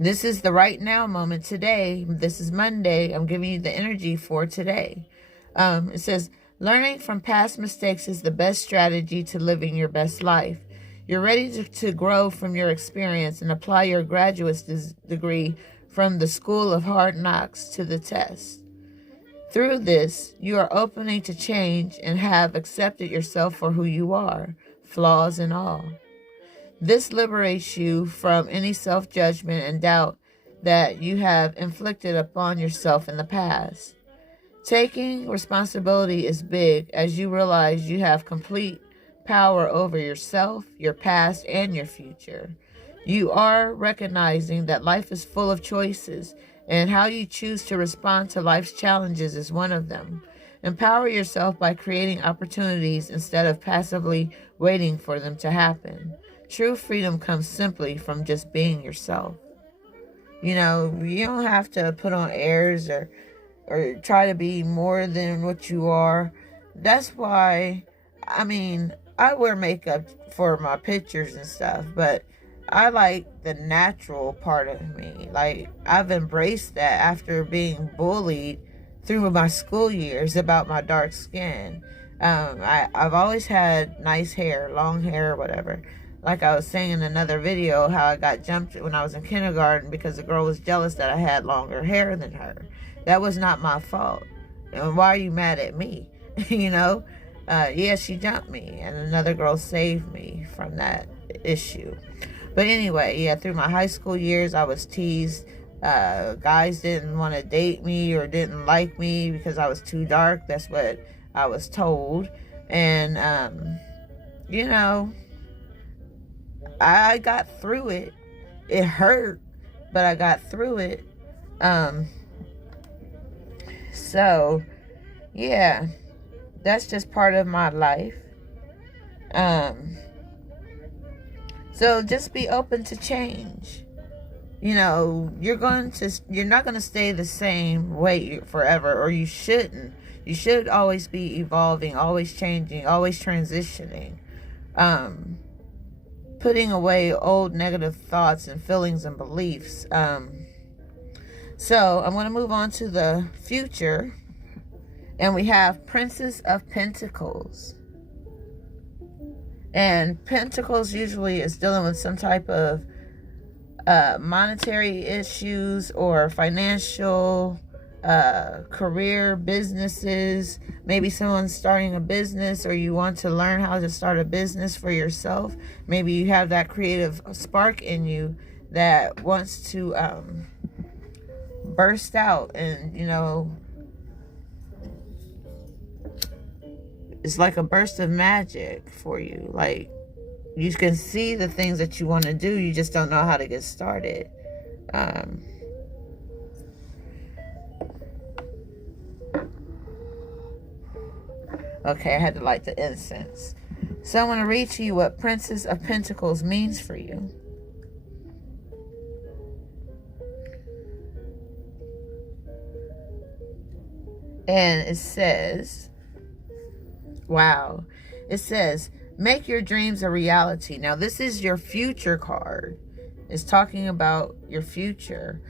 This is the right now moment today. This is Monday. I'm giving you the energy for today. It says, learning from past mistakes is the best strategy to living your best life. You're ready to grow from your experience and apply your graduate's degree from the school of hard knocks to the test. Through this, you are opening to change and have accepted yourself for who you are, flaws and all. This liberates you from any self-judgment and doubt that you have inflicted upon yourself in the past. Taking responsibility is big as you realize you have complete power over yourself, your past, and your future. You are recognizing that life is full of choices, and how you choose to respond to life's challenges is one of them. Empower yourself by creating opportunities instead of passively waiting for them to happen. True freedom comes simply from just being yourself. You know, you don't have to put on airs or try to be more than what you are. That's why, I wear makeup for my pictures and stuff, but I like the natural part of me. Like, I've embraced that after being bullied through my school years about my dark skin. I've always had nice hair, long hair, whatever. Like I was saying in another video, how I got jumped when I was in kindergarten because the girl was jealous that I had longer hair than her. That was not my fault. And why are you mad at me? You know? Yeah, she jumped me, and another girl saved me from that issue. But anyway, yeah, through my high school years, I was teased. Guys didn't want to date me or didn't like me because I was too dark. That's what I was told. And, you know, I got through it. It hurt, but I got through it. So, yeah, that's just part of my life. So just be open to change. You know, you're not going to stay the same way forever, or you shouldn't. You should always be evolving, always changing, always transitioning. Putting away old negative thoughts and feelings and beliefs. So I'm going to move on to the future. And we have Princess of Pentacles. And Pentacles usually is dealing with some type of monetary issues or financial, career, businesses. Maybe someone's starting a business, or you want to learn how to start a business for yourself. Maybe you have that creative spark in you that wants to burst out, and you know, it's like a burst of magic for you. Like, you can see the things that you want to do, you just don't know how to get started. Okay, I had to light the incense. So I want to read to you what Princess of Pentacles means for you. And it says, wow. It says, make your dreams a reality. Now, this is your future card. It's talking about your future.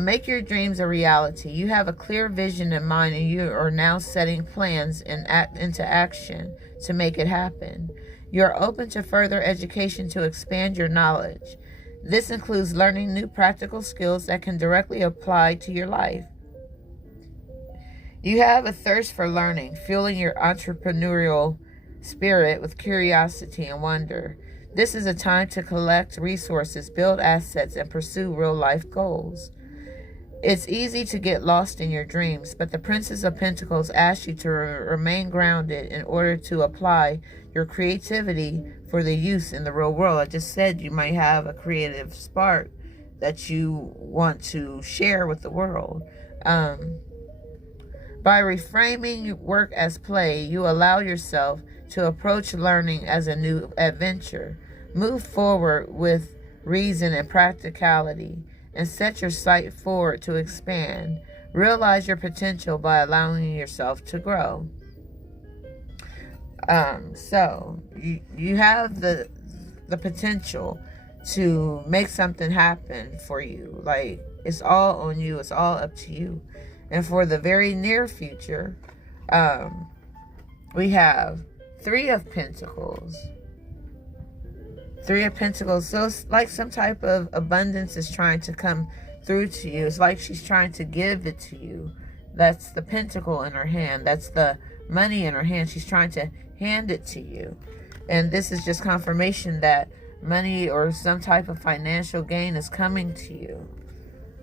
Make your dreams a reality. You have a clear vision in mind, and you are now setting plans into action to make it happen. You're open to further education to expand your knowledge. This includes learning new practical skills that can directly apply to your life. You have a thirst for learning, fueling your entrepreneurial spirit with curiosity and wonder. This is a time to collect resources, build assets, and pursue real-life goals. It's easy to get lost in your dreams, but the Princess of Pentacles asks you to remain grounded in order to apply your creativity for the use in the real world. I just said you might have a creative spark that you want to share with the world. By reframing work as play, you allow yourself to approach learning as a new adventure. Move forward with reason and practicality, and set your sight forward to expand. Realize your potential by allowing yourself to grow. So you have the potential to make something happen for you. Like, it's all on you. It's all up to you. And for the very near future, we have Three of Pentacles. Three of Pentacles. So it's like some type of abundance is trying to come through to you. It's like she's trying to give it to you. That's the pentacle in her hand. That's the money in her hand. She's trying to hand it to you. And this is just confirmation that money or some type of financial gain is coming to you.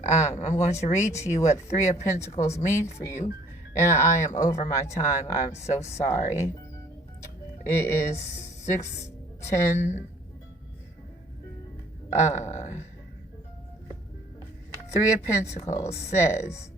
I'm going to read to you what Three of Pentacles mean for you. And I am over my time. I'm so sorry. It is 6:10. Three of Pentacles says,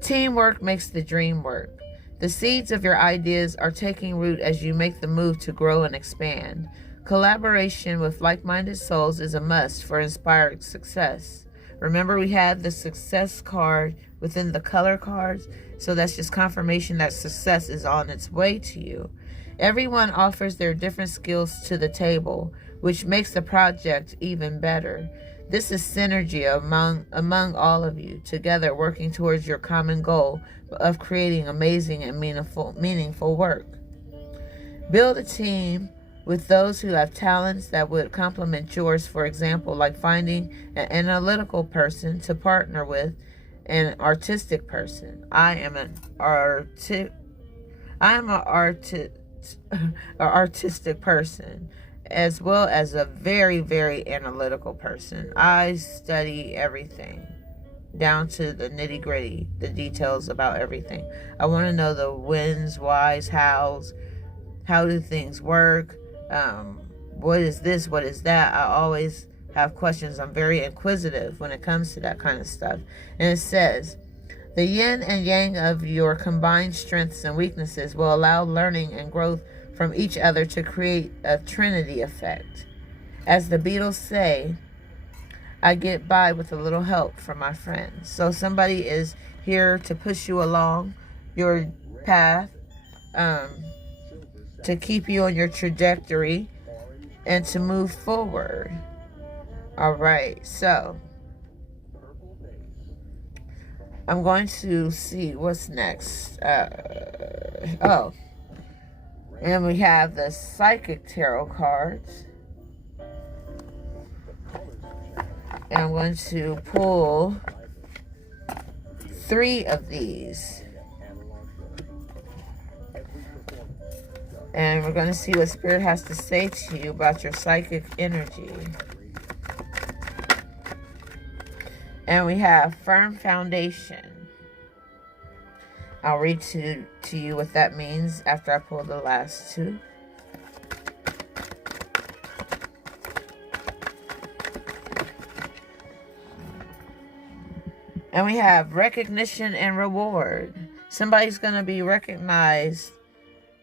teamwork makes the dream work. The seeds of your ideas are taking root as you make the move to grow and expand. Collaboration with like-minded souls is a must for inspired success. Remember, we had the success card within the color cards, so that's just confirmation that success is on its way to you. Everyone offers their different skills to the table, which makes the project even better. This is synergy among all of you, together working towards your common goal of creating amazing and meaningful work. Build a team with those who have talents that would complement yours, for example, like finding an analytical person to partner with an artistic person. I am an artistic person, as well as a very, very analytical person. I study everything down to the nitty gritty, the details about everything. I want to know the whens, whys, hows, how do things work, what is this, what is that. I always have questions. I'm very inquisitive when it comes to that kind of stuff. And it says, the yin and yang of your combined strengths and weaknesses will allow learning and growth from each other to create a trinity effect. As the Beatles say, I get by with a little help from my friends. So somebody is here to push you along your path, to keep you on your trajectory and to move forward. All right, so I'm going to see what's next. And we have the Psychic Tarot cards. And I'm going to pull 3 of these. And we're going to see what Spirit has to say to you about your psychic energy. And we have Firm Foundation. I'll read to you what that means after I pull the last 2. And we have Recognition and Reward. Somebody's going to be recognized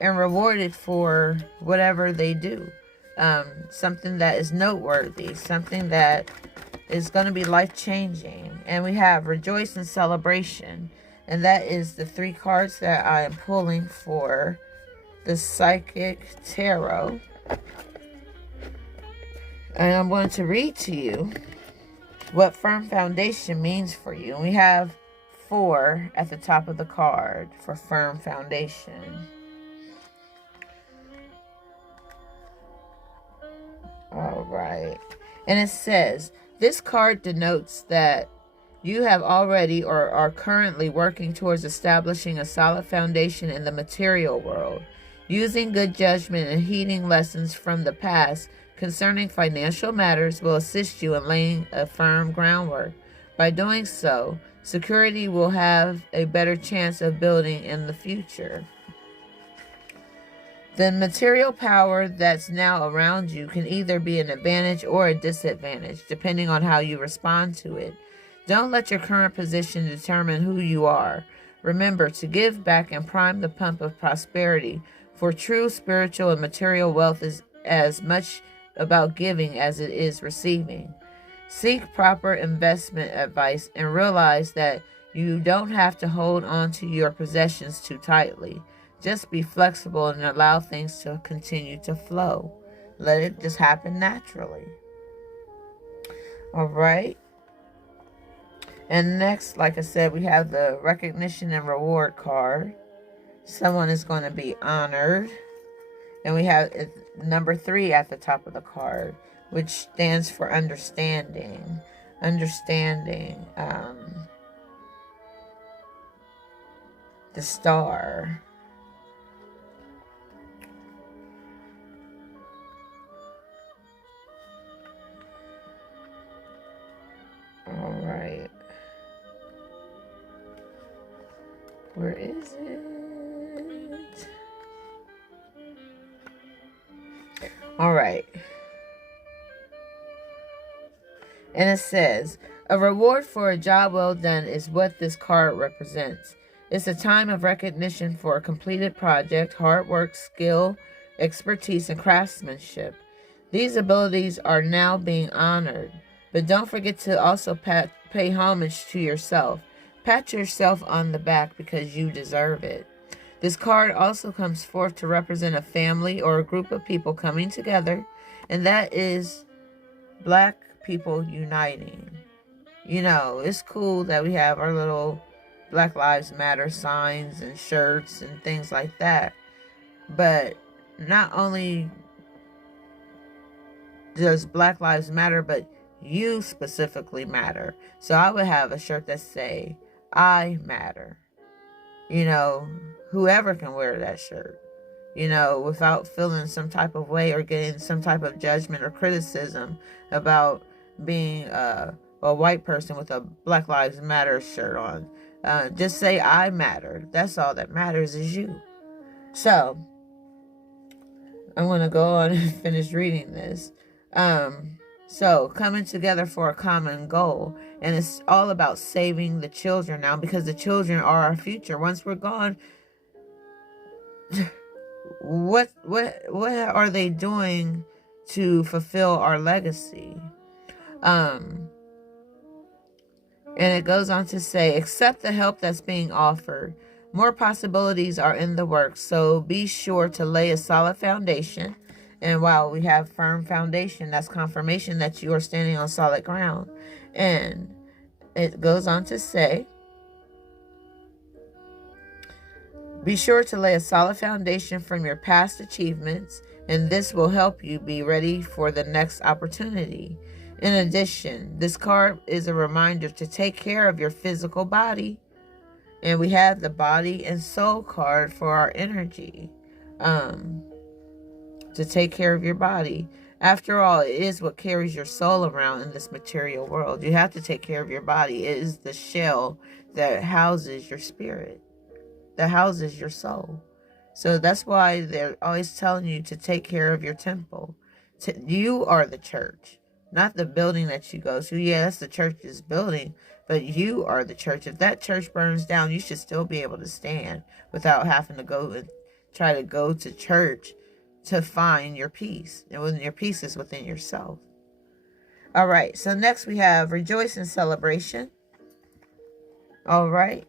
and rewarded for whatever they do. Something that is noteworthy. Something that is going to be life-changing. And we have Rejoice and Celebration. And that is the 3 cards that I am pulling for the Psychic Tarot. And I'm going to read to you what Firm Foundation means for you. And we have 4 at the top of the card for Firm Foundation. All right. And it says, this card denotes that you have already or are currently working towards establishing a solid foundation in the material world. Using good judgment and heeding lessons from the past concerning financial matters will assist you in laying a firm groundwork. By doing so, security will have a better chance of building in the future. The material power that's now around you can either be an advantage or a disadvantage, depending on how you respond to it. Don't let your current position determine who you are. Remember to give back and prime the pump of prosperity, for true spiritual and material wealth is as much about giving as it is receiving. Seek proper investment advice and realize that you don't have to hold on to your possessions too tightly. Just be flexible and allow things to continue to flow. Let it just happen naturally. All right. And next, like I said, we have the recognition and reward card. Someone is going to be honored. And we have number 3 at the top of the card, which stands for understanding. Understanding. The star. All right. Where is it? All right. And it says, a reward for a job well done is what this card represents. It's a time of recognition for a completed project, hard work, skill, expertise, and craftsmanship. These abilities are now being honored. But don't forget to also pay homage to yourself. Pat yourself on the back because you deserve it. This card also comes forth to represent a family or a group of people coming together, and that is Black people uniting. You know, it's cool that we have our little Black Lives Matter signs and shirts and things like that. But not only does Black Lives Matter, but you specifically matter. So I would have a shirt that say, I matter. You know, whoever can wear that shirt, you know, without feeling some type of way or getting some type of judgment or criticism about being a white person with a Black Lives Matter shirt on. Just say, I matter. That's all that matters is you. So, I'm going to go on and finish reading this. So, coming together for a common goal. And it's all about saving the children now, because the children are our future. Once we're gone, what are they doing to fulfill our legacy? And it goes on to say, accept the help that's being offered. More possibilities are in the works, so be sure to lay a solid foundation. And while we have firm foundation, that's confirmation that you are standing on solid ground. And it goes on to say, be sure to lay a solid foundation from your past achievements, and this will help you be ready for the next opportunity. In addition, this card is a reminder to take care of your physical body. And we have the body and soul card for our energy. To take care of your body. After all, it is what carries your soul around in this material world. You have to take care of your body. It is the shell that houses your spirit, that houses your soul. So that's why they're always telling you to take care of your temple. You are the church, not the building that you go to. Yeah, that's the church's building, but you are the church. If that church burns down, you should still be able to stand without having to go and try to go to church to find your peace. And when your peace is within yourself. All right, so next we have rejoice and celebration. All right.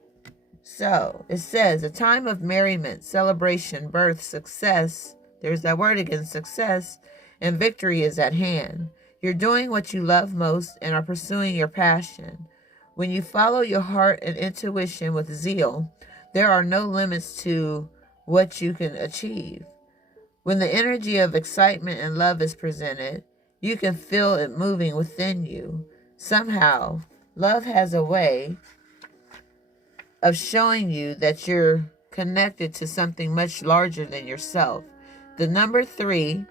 So it says, a time of merriment, celebration, birth, success. There's that word again, success, and victory is at hand. You're doing what you love most and are pursuing your passion. When you follow your heart and intuition with zeal, there are no limits to what you can achieve. When the energy of excitement and love is presented, you can feel it moving within you. Somehow, love has a way of showing you that you're connected to something much larger than yourself. The number 3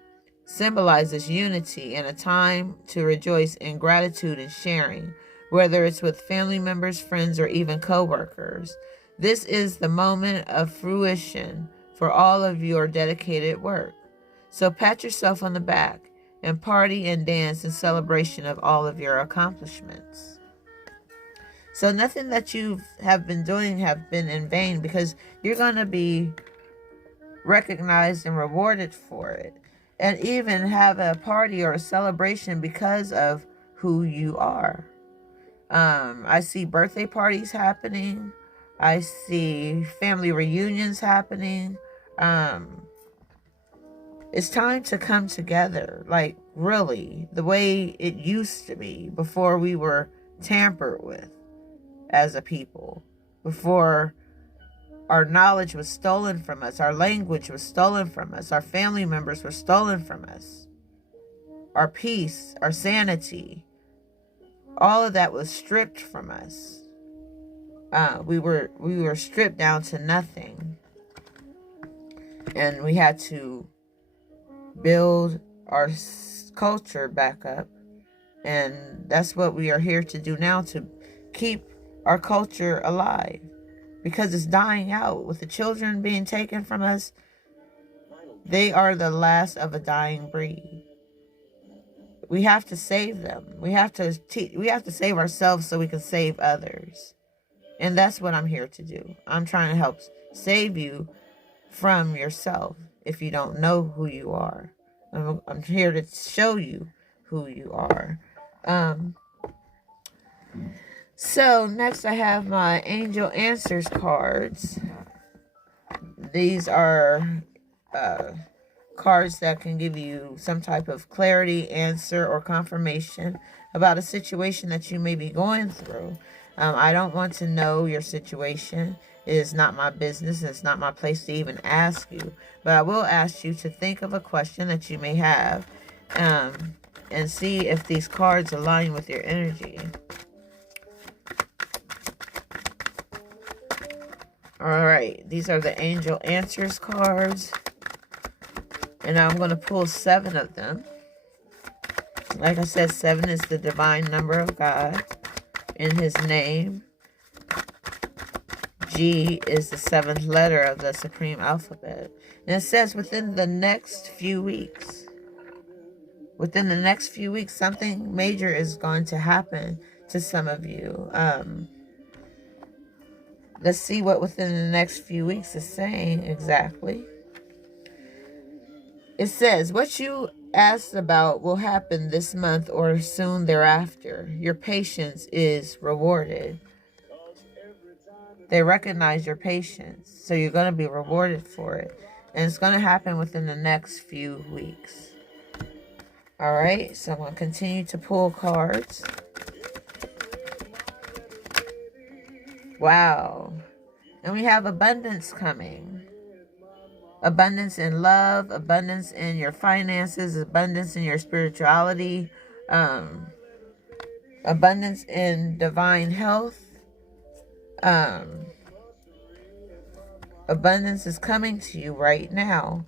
symbolizes unity and a time to rejoice in gratitude and sharing, whether it's with family members, friends, or even co-workers. This is the moment of fruition for all of your dedicated work. So pat yourself on the back and party and dance in celebration of all of your accomplishments. So nothing that you have been doing have been in vain, because you're going to be recognized and rewarded for it, and even have a party or a celebration because of who you are. I see birthday parties happening. I see family reunions happening. It's time to come together, like really, the way it used to be before we were tampered with as a people, before our knowledge was stolen from us, our language was stolen from us, our family members were stolen from us, our peace, our sanity, all of that was stripped from us. We were stripped down to nothing, and we had to build our culture back up. And that's what we are here to do now, to keep our culture alive, because it's dying out with the children being taken from us. They are the last of a dying breed. We have to save them. We have to save ourselves so we can save others. And that's what I'm here to do. I'm trying to help save you from yourself if you don't know who you are. I'm here to show you who you are. So next I have my Angel Answers cards. These are cards that can give you some type of clarity, answer, or confirmation about a situation that you may be going through. I don't want to know your situation. It is not my business. It's not my place to even ask you. But I will ask you to think of a question that you may have, and see if these cards align with your energy. All right. These are the Angel Answers cards. And I'm going to pull 7 of them. Like I said, 7 is the divine number of God in his name. G is the 7th letter of the supreme alphabet. And it says within the next few weeks. Within the next few weeks, something major is going to happen to some of you. Let's see what within the next few weeks is saying exactly. It says, what you asked about will happen this month or soon thereafter. Your patience is rewarded. They recognize your patience, so you're going to be rewarded for it. And it's going to happen within the next few weeks. All right, so I'm going to continue to pull cards. Wow. And we have abundance coming. Abundance in love, abundance in your finances, abundance in your spirituality, abundance in divine health. Abundance is coming to you right now,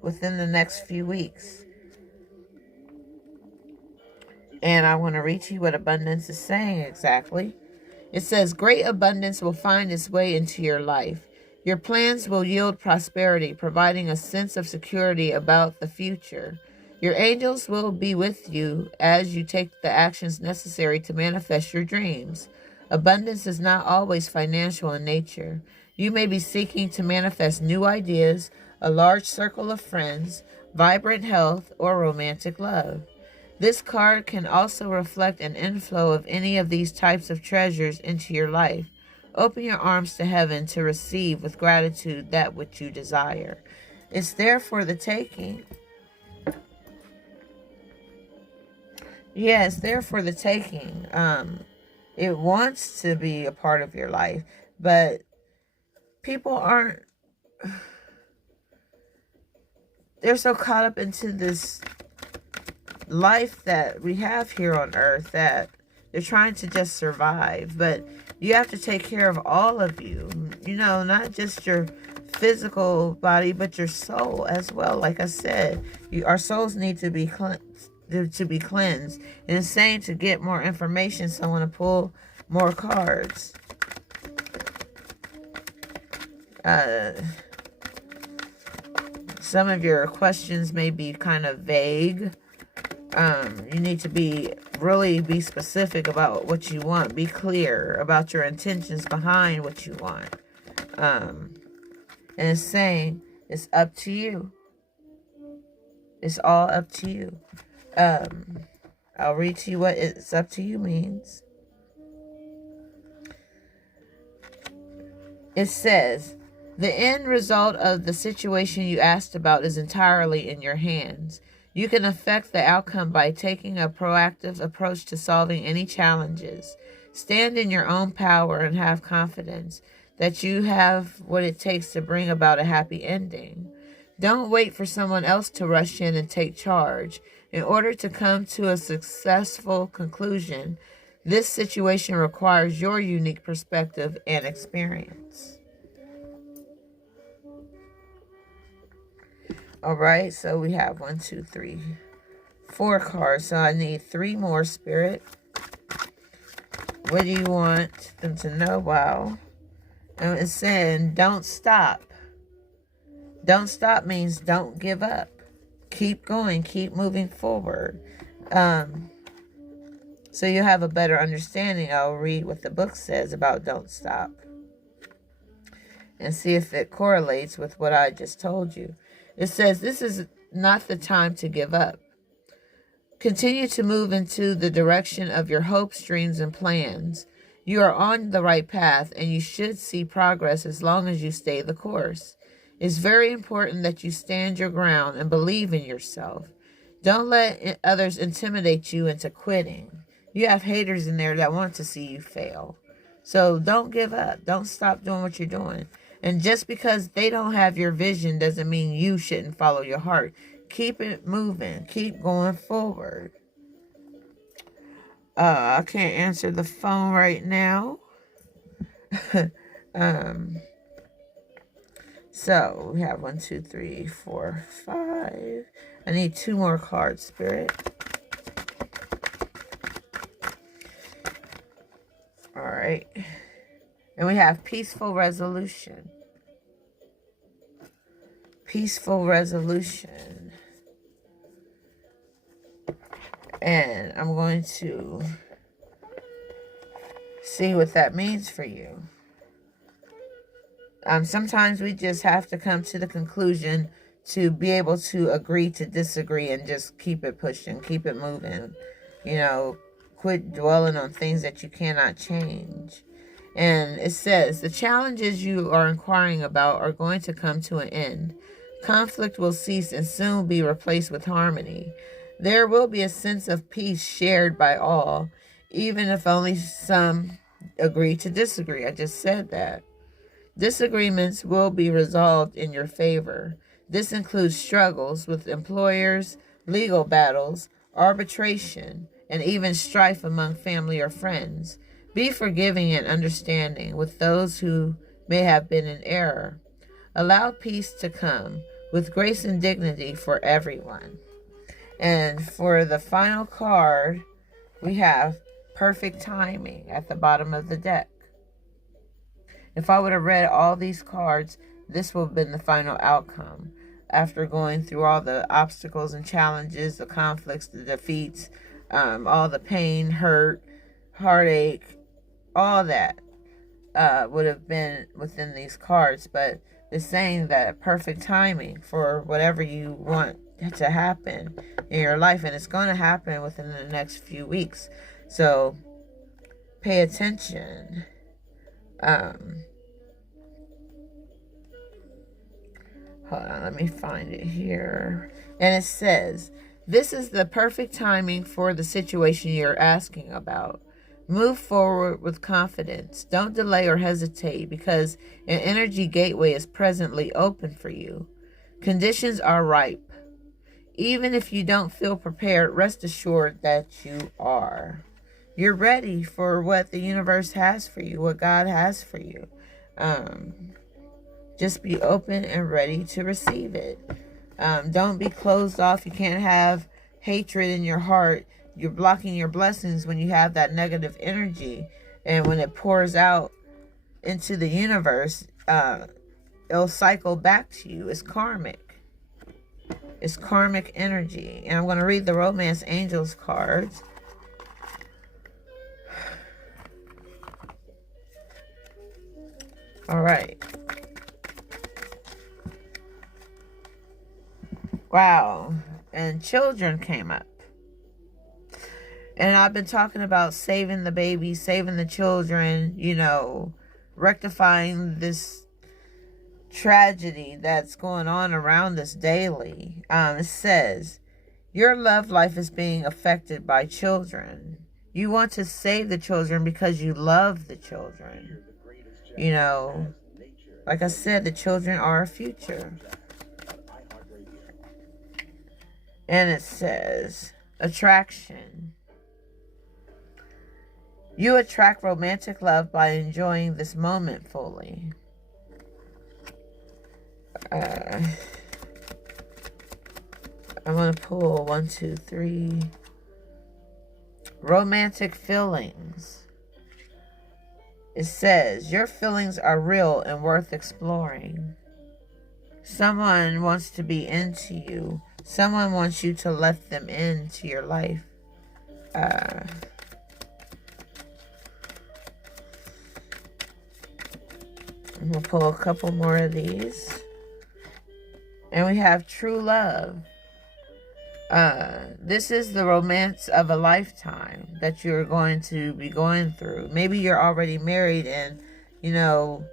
within the next few weeks. And I want to read to you what abundance is saying exactly. It says, great abundance will find its way into your life. Your plans will yield prosperity, providing a sense of security about the future. Your angels will be with you as you take the actions necessary to manifest your dreams. Abundance is not always financial in nature. You may be seeking to manifest new ideas, a large circle of friends, vibrant health, or romantic love. This card can also reflect an inflow of any of these types of treasures into your life. Open your arms to heaven to receive with gratitude that which you desire. It's there for the taking. Yeah, it's there for the taking. It wants to be a part of your life, but people aren't. They're so caught up into this life that we have here on earth that they're trying to just survive. But you have to take care of all of you, not just your physical body, but your soul as well. Like I said, our souls need to be cleansed. And it's saying to get more information, so I want to pull more cards. Some of your questions may be kind of vague. You need to really be specific about what you want. Be clear about your intentions behind what you want. And it's saying it's up to you. It's all up to you. I'll read to you what it's up to you means. It says, The end result of the situation you asked about is entirely in your hands. You can affect the outcome by taking a proactive approach to solving any challenges. Stand in your own power and have confidence that you have what it takes to bring about a happy ending. Don't wait for someone else to rush in and take charge. In order to come to a successful conclusion, this situation requires your unique perspective and experience. All right, so we have 1, 2, 3, 4 cards. So I need 3 more, Spirit. What do you want them to know? Wow. And it's saying, don't stop. Don't stop means don't give up. Keep going. Keep moving forward. So you'll have a better understanding. I'll read what the book says about don't stop. And see if it correlates with what I just told you. It says, this is not the time to give up. Continue to move into the direction of your hopes, dreams, and plans. You are on the right path, and you should see progress as long as you stay the course. It's very important that you stand your ground and believe in yourself. Don't let others intimidate you into quitting. You have haters in there that want to see you fail. So don't give up. Don't stop doing what you're doing. And just because they don't have your vision doesn't mean you shouldn't follow your heart. Keep it moving. Keep going forward. I can't answer the phone right now. So we have 1, 2, 3, 4, 5. I need 2 more cards, Spirit. All right. And we have peaceful resolution. Peaceful resolution. And I'm going to see what that means for you. Sometimes we just have to come to the conclusion to be able to agree to disagree and just keep it pushing, keep it moving. You know, quit dwelling on things that you cannot change. And it says, the challenges you are inquiring about are going to come to an end. Conflict will cease and soon be replaced with harmony. There will be a sense of peace shared by all, even if only some agree to disagree. I just said that. Disagreements will be resolved in your favor. This includes struggles with employers, legal battles, arbitration, and even strife among family or friends. Be forgiving and understanding with those who may have been in error. Allow peace to come with grace and dignity for everyone. And for the final card, we have perfect timing at the bottom of the deck. If I would have read all these cards, this would have been the final outcome. After going through all the obstacles and challenges, the conflicts, the defeats, all the pain, hurt, heartache, all that would have been within these cards. But it's saying that perfect timing for whatever you want to happen in your life. And it's going to happen within the next few weeks. So pay attention. Hold on, let me find it here. And it says, this is the perfect timing for the situation you're asking about. Move forward with confidence. Don't delay or hesitate because an energy gateway is presently open for you. Conditions are ripe. Even if you don't feel prepared, rest assured that you are. You're ready for what the universe has for you, what God has for you. Just be open and ready to receive it. Don't be closed off. You can't have hatred in your heart. You're blocking your blessings when you have that negative energy. And when it pours out into the universe, it'll cycle back to you. It's karmic. It's karmic energy. And I'm going to read the Romance Angels cards. All right. Wow. And children came up. And I've been talking about saving the babies, saving the children, you know, rectifying this tragedy that's going on around us daily. It says, your love life is being affected by children. You want to save the children because you love the children. You know, like I said, the children are our future. And it says, attraction. You attract romantic love by enjoying this moment fully. I'm going to pull 1, 2, 3. Romantic feelings. It says, your feelings are real and worth exploring. Someone wants to be into you. Someone wants you to let them into your life. I'm going to pull a couple more of these. And we have true love. This is the romance of a lifetime that you're going to be going through. Maybe you're already married and, you know,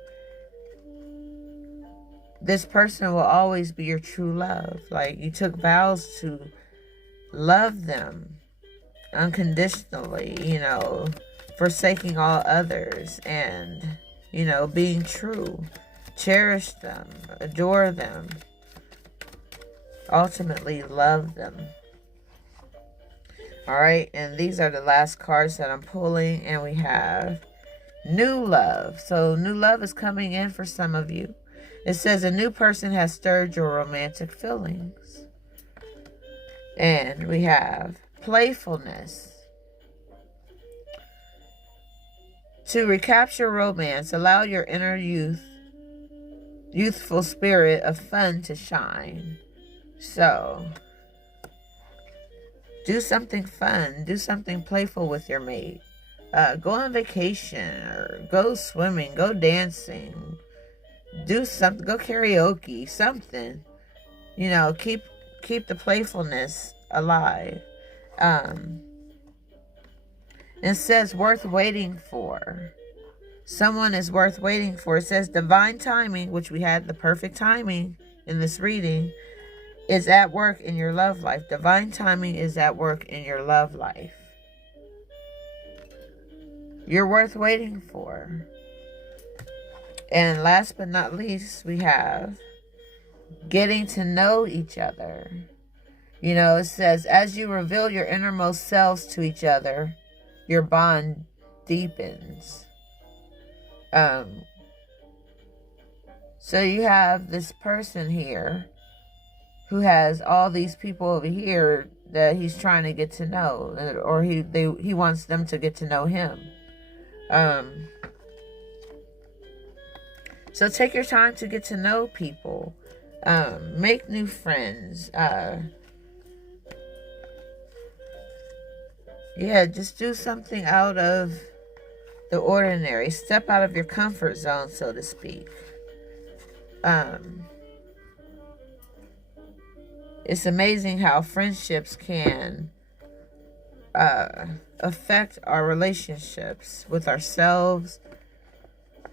this person will always be your true love. Like, you took vows to love them unconditionally, you know, forsaking all others and, you know, being true. Cherish them, adore them, ultimately love them. Alright, and these are the last cards that I'm pulling, and we have new love. So new love is coming in for some of you. It says a new person has stirred your romantic feelings. And we have playfulness. To recapture romance, allow your inner youthful spirit of fun to shine. So, do something fun. Do something playful with your mate. Go on vacation or go swimming. Go dancing. Do something. Go karaoke. Something. You know, keep the playfulness alive. It says worth waiting for. Someone is worth waiting for. It says divine timing, which we had the perfect timing in this reading, is at work in your love life. Divine timing is at work in your love life. You're worth waiting for. And last but not least, we have getting to know each other. You know, it says, as you reveal your innermost selves to each other, your bond deepens. So you have this person here who has all these people over here that he's trying to get to know, or he wants them to get to know him. So take your time to get to know people. Make new friends. Yeah, just do something out of the ordinary. Step out of your comfort zone, so to speak. It's amazing how friendships can affect our relationships with ourselves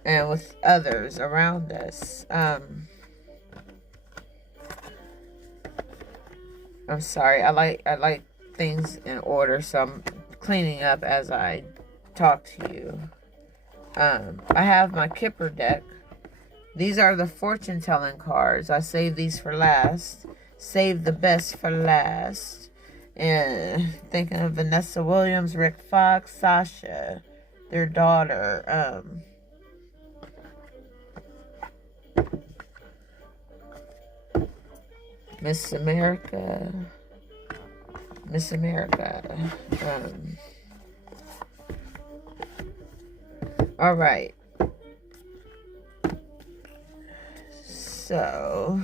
and with others around us. I'm sorry. I like things in order, so I'm cleaning up as I talk to you. I have my Kipper deck. These are the fortune telling cards. I saved these for last. Save the best for last. And thinking of Vanessa Williams, Rick Fox, Sasha, their daughter. Miss America. All right. So,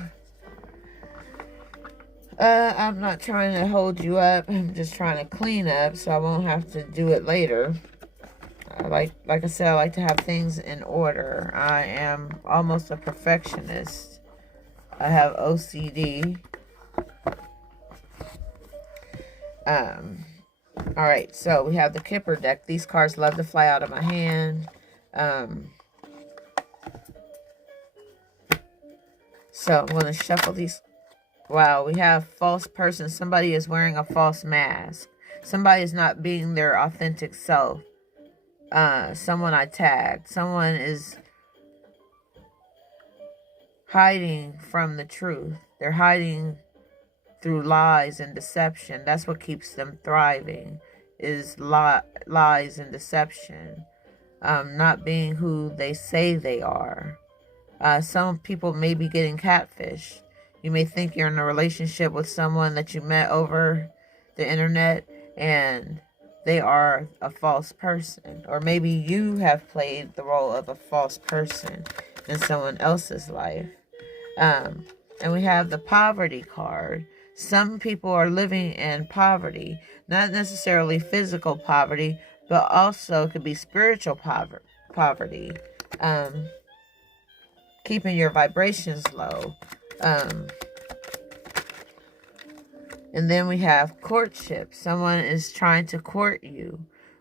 I'm not trying to hold you up. I'm just trying to clean up so I won't have to do it later. Like I said, I like to have things in order. I am almost a perfectionist. I have OCD. Alright, so we have the Kipper deck. These cards love to fly out of my hand. So I'm going to shuffle these. Wow, we have false person. Somebody is wearing a false mask. Somebody is not being their authentic self. Someone I tagged. Someone is hiding from the truth. They're hiding through lies and deception. That's what keeps them thriving, is lies and deception. Not being who they say they are. Some people may be getting catfish. You may think you're in a relationship with someone that you met over the internet, and they are a false person. Or maybe you have played the role of a false person in someone else's life. And we have the poverty card. Some people are living in poverty, not necessarily physical poverty, but also could be spiritual poverty. Keeping your vibrations low. And then we have courtship. Someone is trying to court you.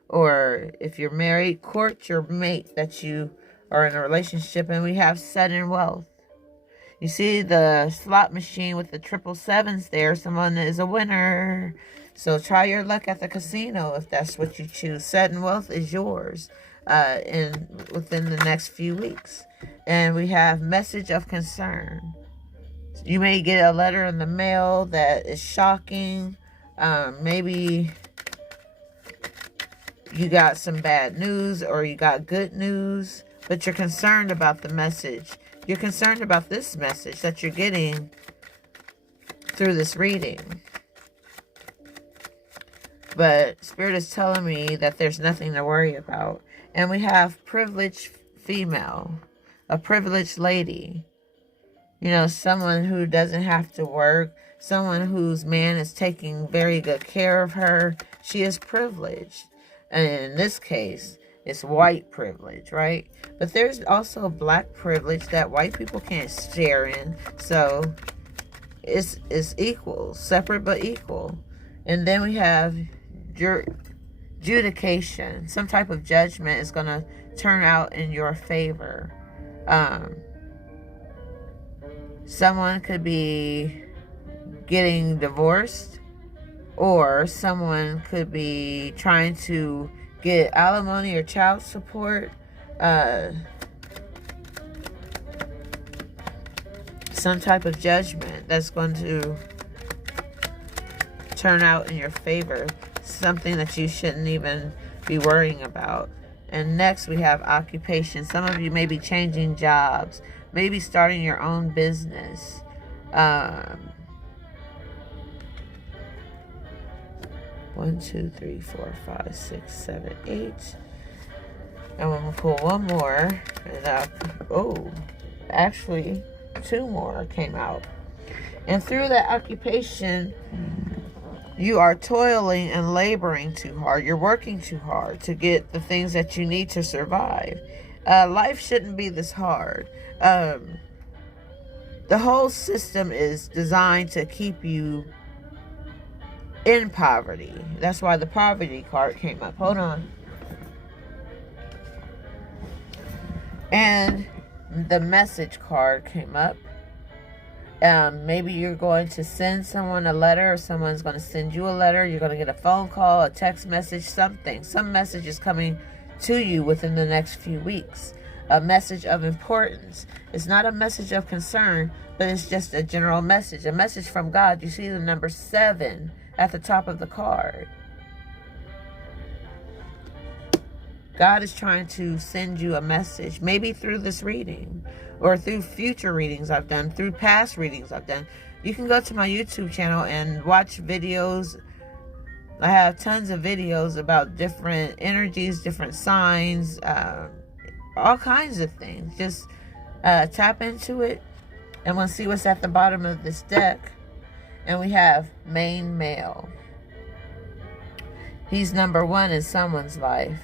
Or if you're married, court your mate that you are in a relationship. And we have sudden wealth. You see the slot machine with the 777s there. Someone is a winner. So try your luck at the casino if that's what you choose. Sudden wealth is yours within the next few weeks. And we have message of concern. You may get a letter in the mail that is shocking. Maybe you got some bad news or you got good news, but you're concerned about the message. You're concerned about this message that you're getting through this reading. But Spirit is telling me that there's nothing to worry about. And we have privileged female, a privileged lady. You know, someone who doesn't have to work, someone whose man is taking very good care of her. She is privileged. And in this case, it's white privilege, right? But there's also black privilege that white people can't share in. So it's equal, separate but equal. And then we have judication. Some type of judgment is going to turn out in your favor. Someone could be getting divorced, or someone could be trying to get alimony or child support. Some type of judgment that's going to turn out in your favor. Something that you shouldn't even be worrying about. And next we have occupation. Some of you may be changing jobs, maybe starting your own business. 1, 2, 3, 4, 5, 6, 7, 8. And I'm going to pull one more. And actually 2 more came out. And through that occupation, you are toiling and laboring too hard. You're working too hard to get the things that you need to survive. Life shouldn't be this hard. The whole system is designed to keep you in poverty. That's why the poverty card came up. Hold on. And the message card came up. Maybe you're going to send someone a letter, or someone's going to send you a letter. You're going to get a phone call, a text message, something. Some message is coming to you within the next few weeks. A message of importance. It's not a message of concern, but it's just a general message. A message from God. You see the number 7 at the top of the card. God is trying to send you a message, maybe through this reading or through future readings I've done, through past readings I've done. You can go to my YouTube channel and watch videos. I have tons of videos about different energies, different signs, all kinds of things. Just tap into it, and we'll see what's at the bottom of this deck. And we have main male. He's number 1 in someone's life.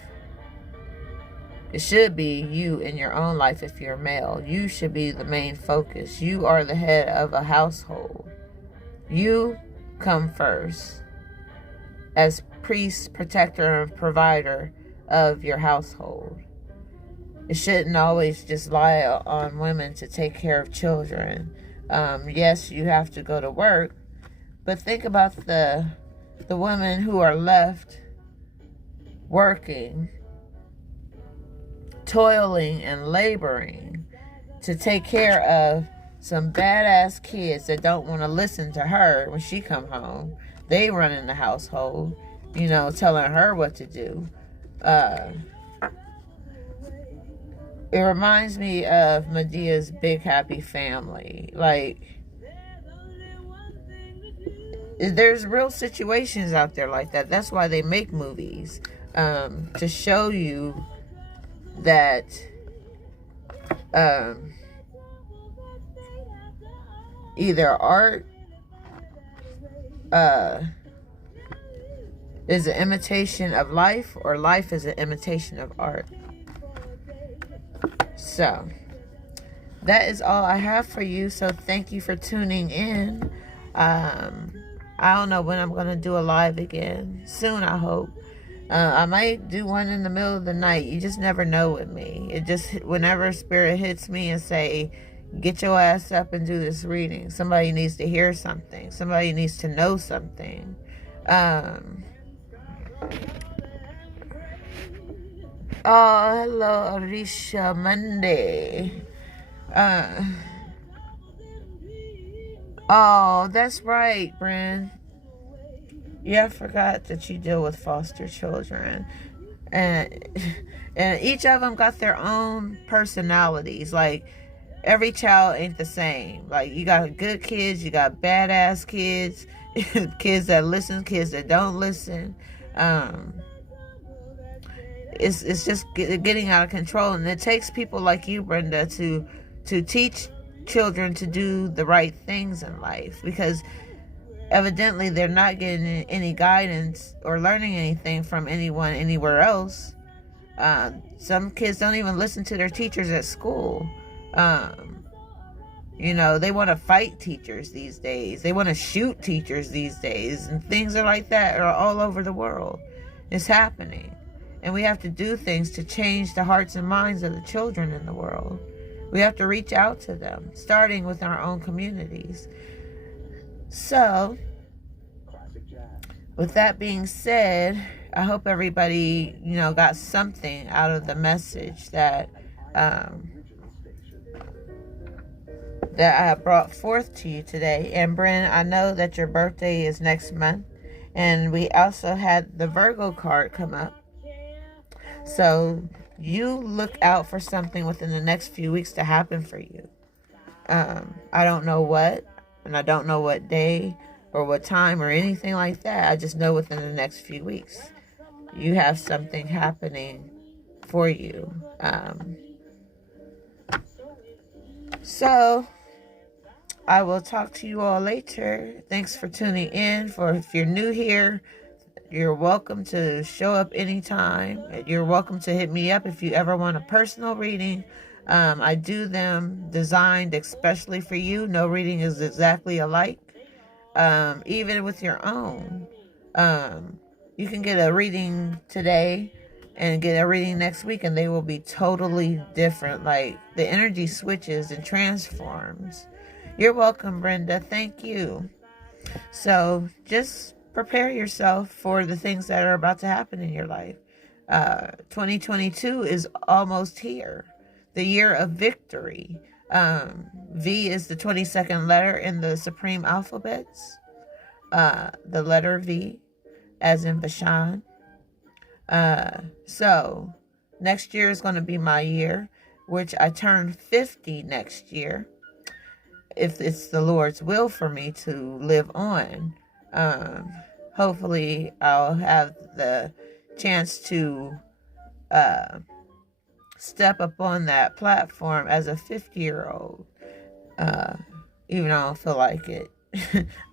It should be you in your own life if you're male. You should be the main focus. You are the head of a household. You come first as priest, protector, and provider of your household. It shouldn't always just lie on women to take care of children. Yes, you have to go to work, but think about the women who are left working, toiling and laboring to take care of some badass kids that don't want to listen to her when she come home. They run in the household, telling her what to do. It reminds me of Medea's Big Happy Family. Like, there's real situations out there like that. That's why they make movies, to show you that either art is an imitation of life, or life is an imitation of art. So that is all I have for you. So thank you for tuning in. I don't know when I'm going to do a live again. Soon, I hope. I might do one in the middle of the night. You just never know with me. It just, whenever spirit hits me and say, get your ass up and do this reading. Somebody needs to hear something. Somebody needs to know something. Oh, hello, Arisha Monday. Oh, that's right, Bryn. Yeah, I forgot that you deal with foster children. And each of them got their own personalities. Like, every child ain't the same. Like, you got good kids, you got badass kids, kids that listen, kids that don't listen. It's just getting out of control, and it takes people like you, Brenda, to teach children to do the right things in life, because evidently they're not getting any guidance or learning anything from anyone anywhere else. Some kids don't even listen to their teachers at school. They want to fight teachers these days. They want to shoot teachers these days, and things are like that are all over the world. It's happening. And we have to do things to change the hearts and minds of the children in the world. We have to reach out to them, starting with our own communities. So, with that being said, I hope everybody, got something out of the message that I have brought forth to you today. And Bryn, I know that your birthday is next month, and we also had the Virgo card come up. So you look out for something within the next few weeks to happen for you. I don't know what, and I don't know what day or what time or anything like that. I just know within the next few weeks you have something happening for you. So I will talk to you all later. Thanks for tuning in. If you're new here, you're welcome to show up anytime. You're welcome to hit me up if you ever want a personal reading. I do them designed especially for you. No reading is exactly alike. Even with your own. You can get a reading today and get a reading next week, and they will be totally different. Like, the energy switches and transforms. You're welcome, Brenda. Thank you. So just prepare yourself for the things that are about to happen in your life. 2022 is almost here. The year of victory. V is the 22nd letter in the supreme alphabets. The letter V, as in Bashan. So next year is going to be my year, which I turn 50 next year, if it's the Lord's will for me to live on. Hopefully I'll have the chance to step up on that platform as a 50-year-old. Even though I don't feel like it.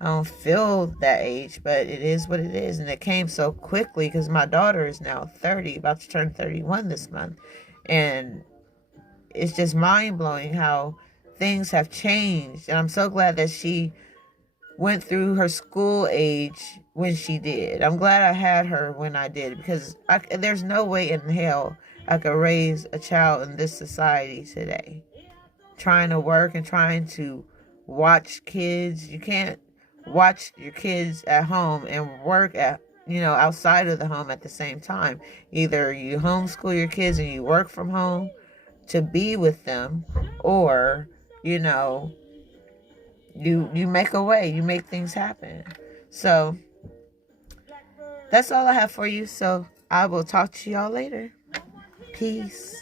I don't feel that age, but it is what it is. And it came so quickly because my daughter is now 30, about to turn 31 this month. And it's just mind-blowing how things have changed. And I'm so glad that she went through her school age when she did. I'm glad I had her when I did, because there's no way in hell I could raise a child in this society today. Trying to work and trying to watch kids. You can't watch your kids at home and work at, outside of the home at the same time. Either you homeschool your kids and you work from home to be with them, or, you make a way, you make things happen. So that's all I have for you. So I will talk to y'all later. Peace.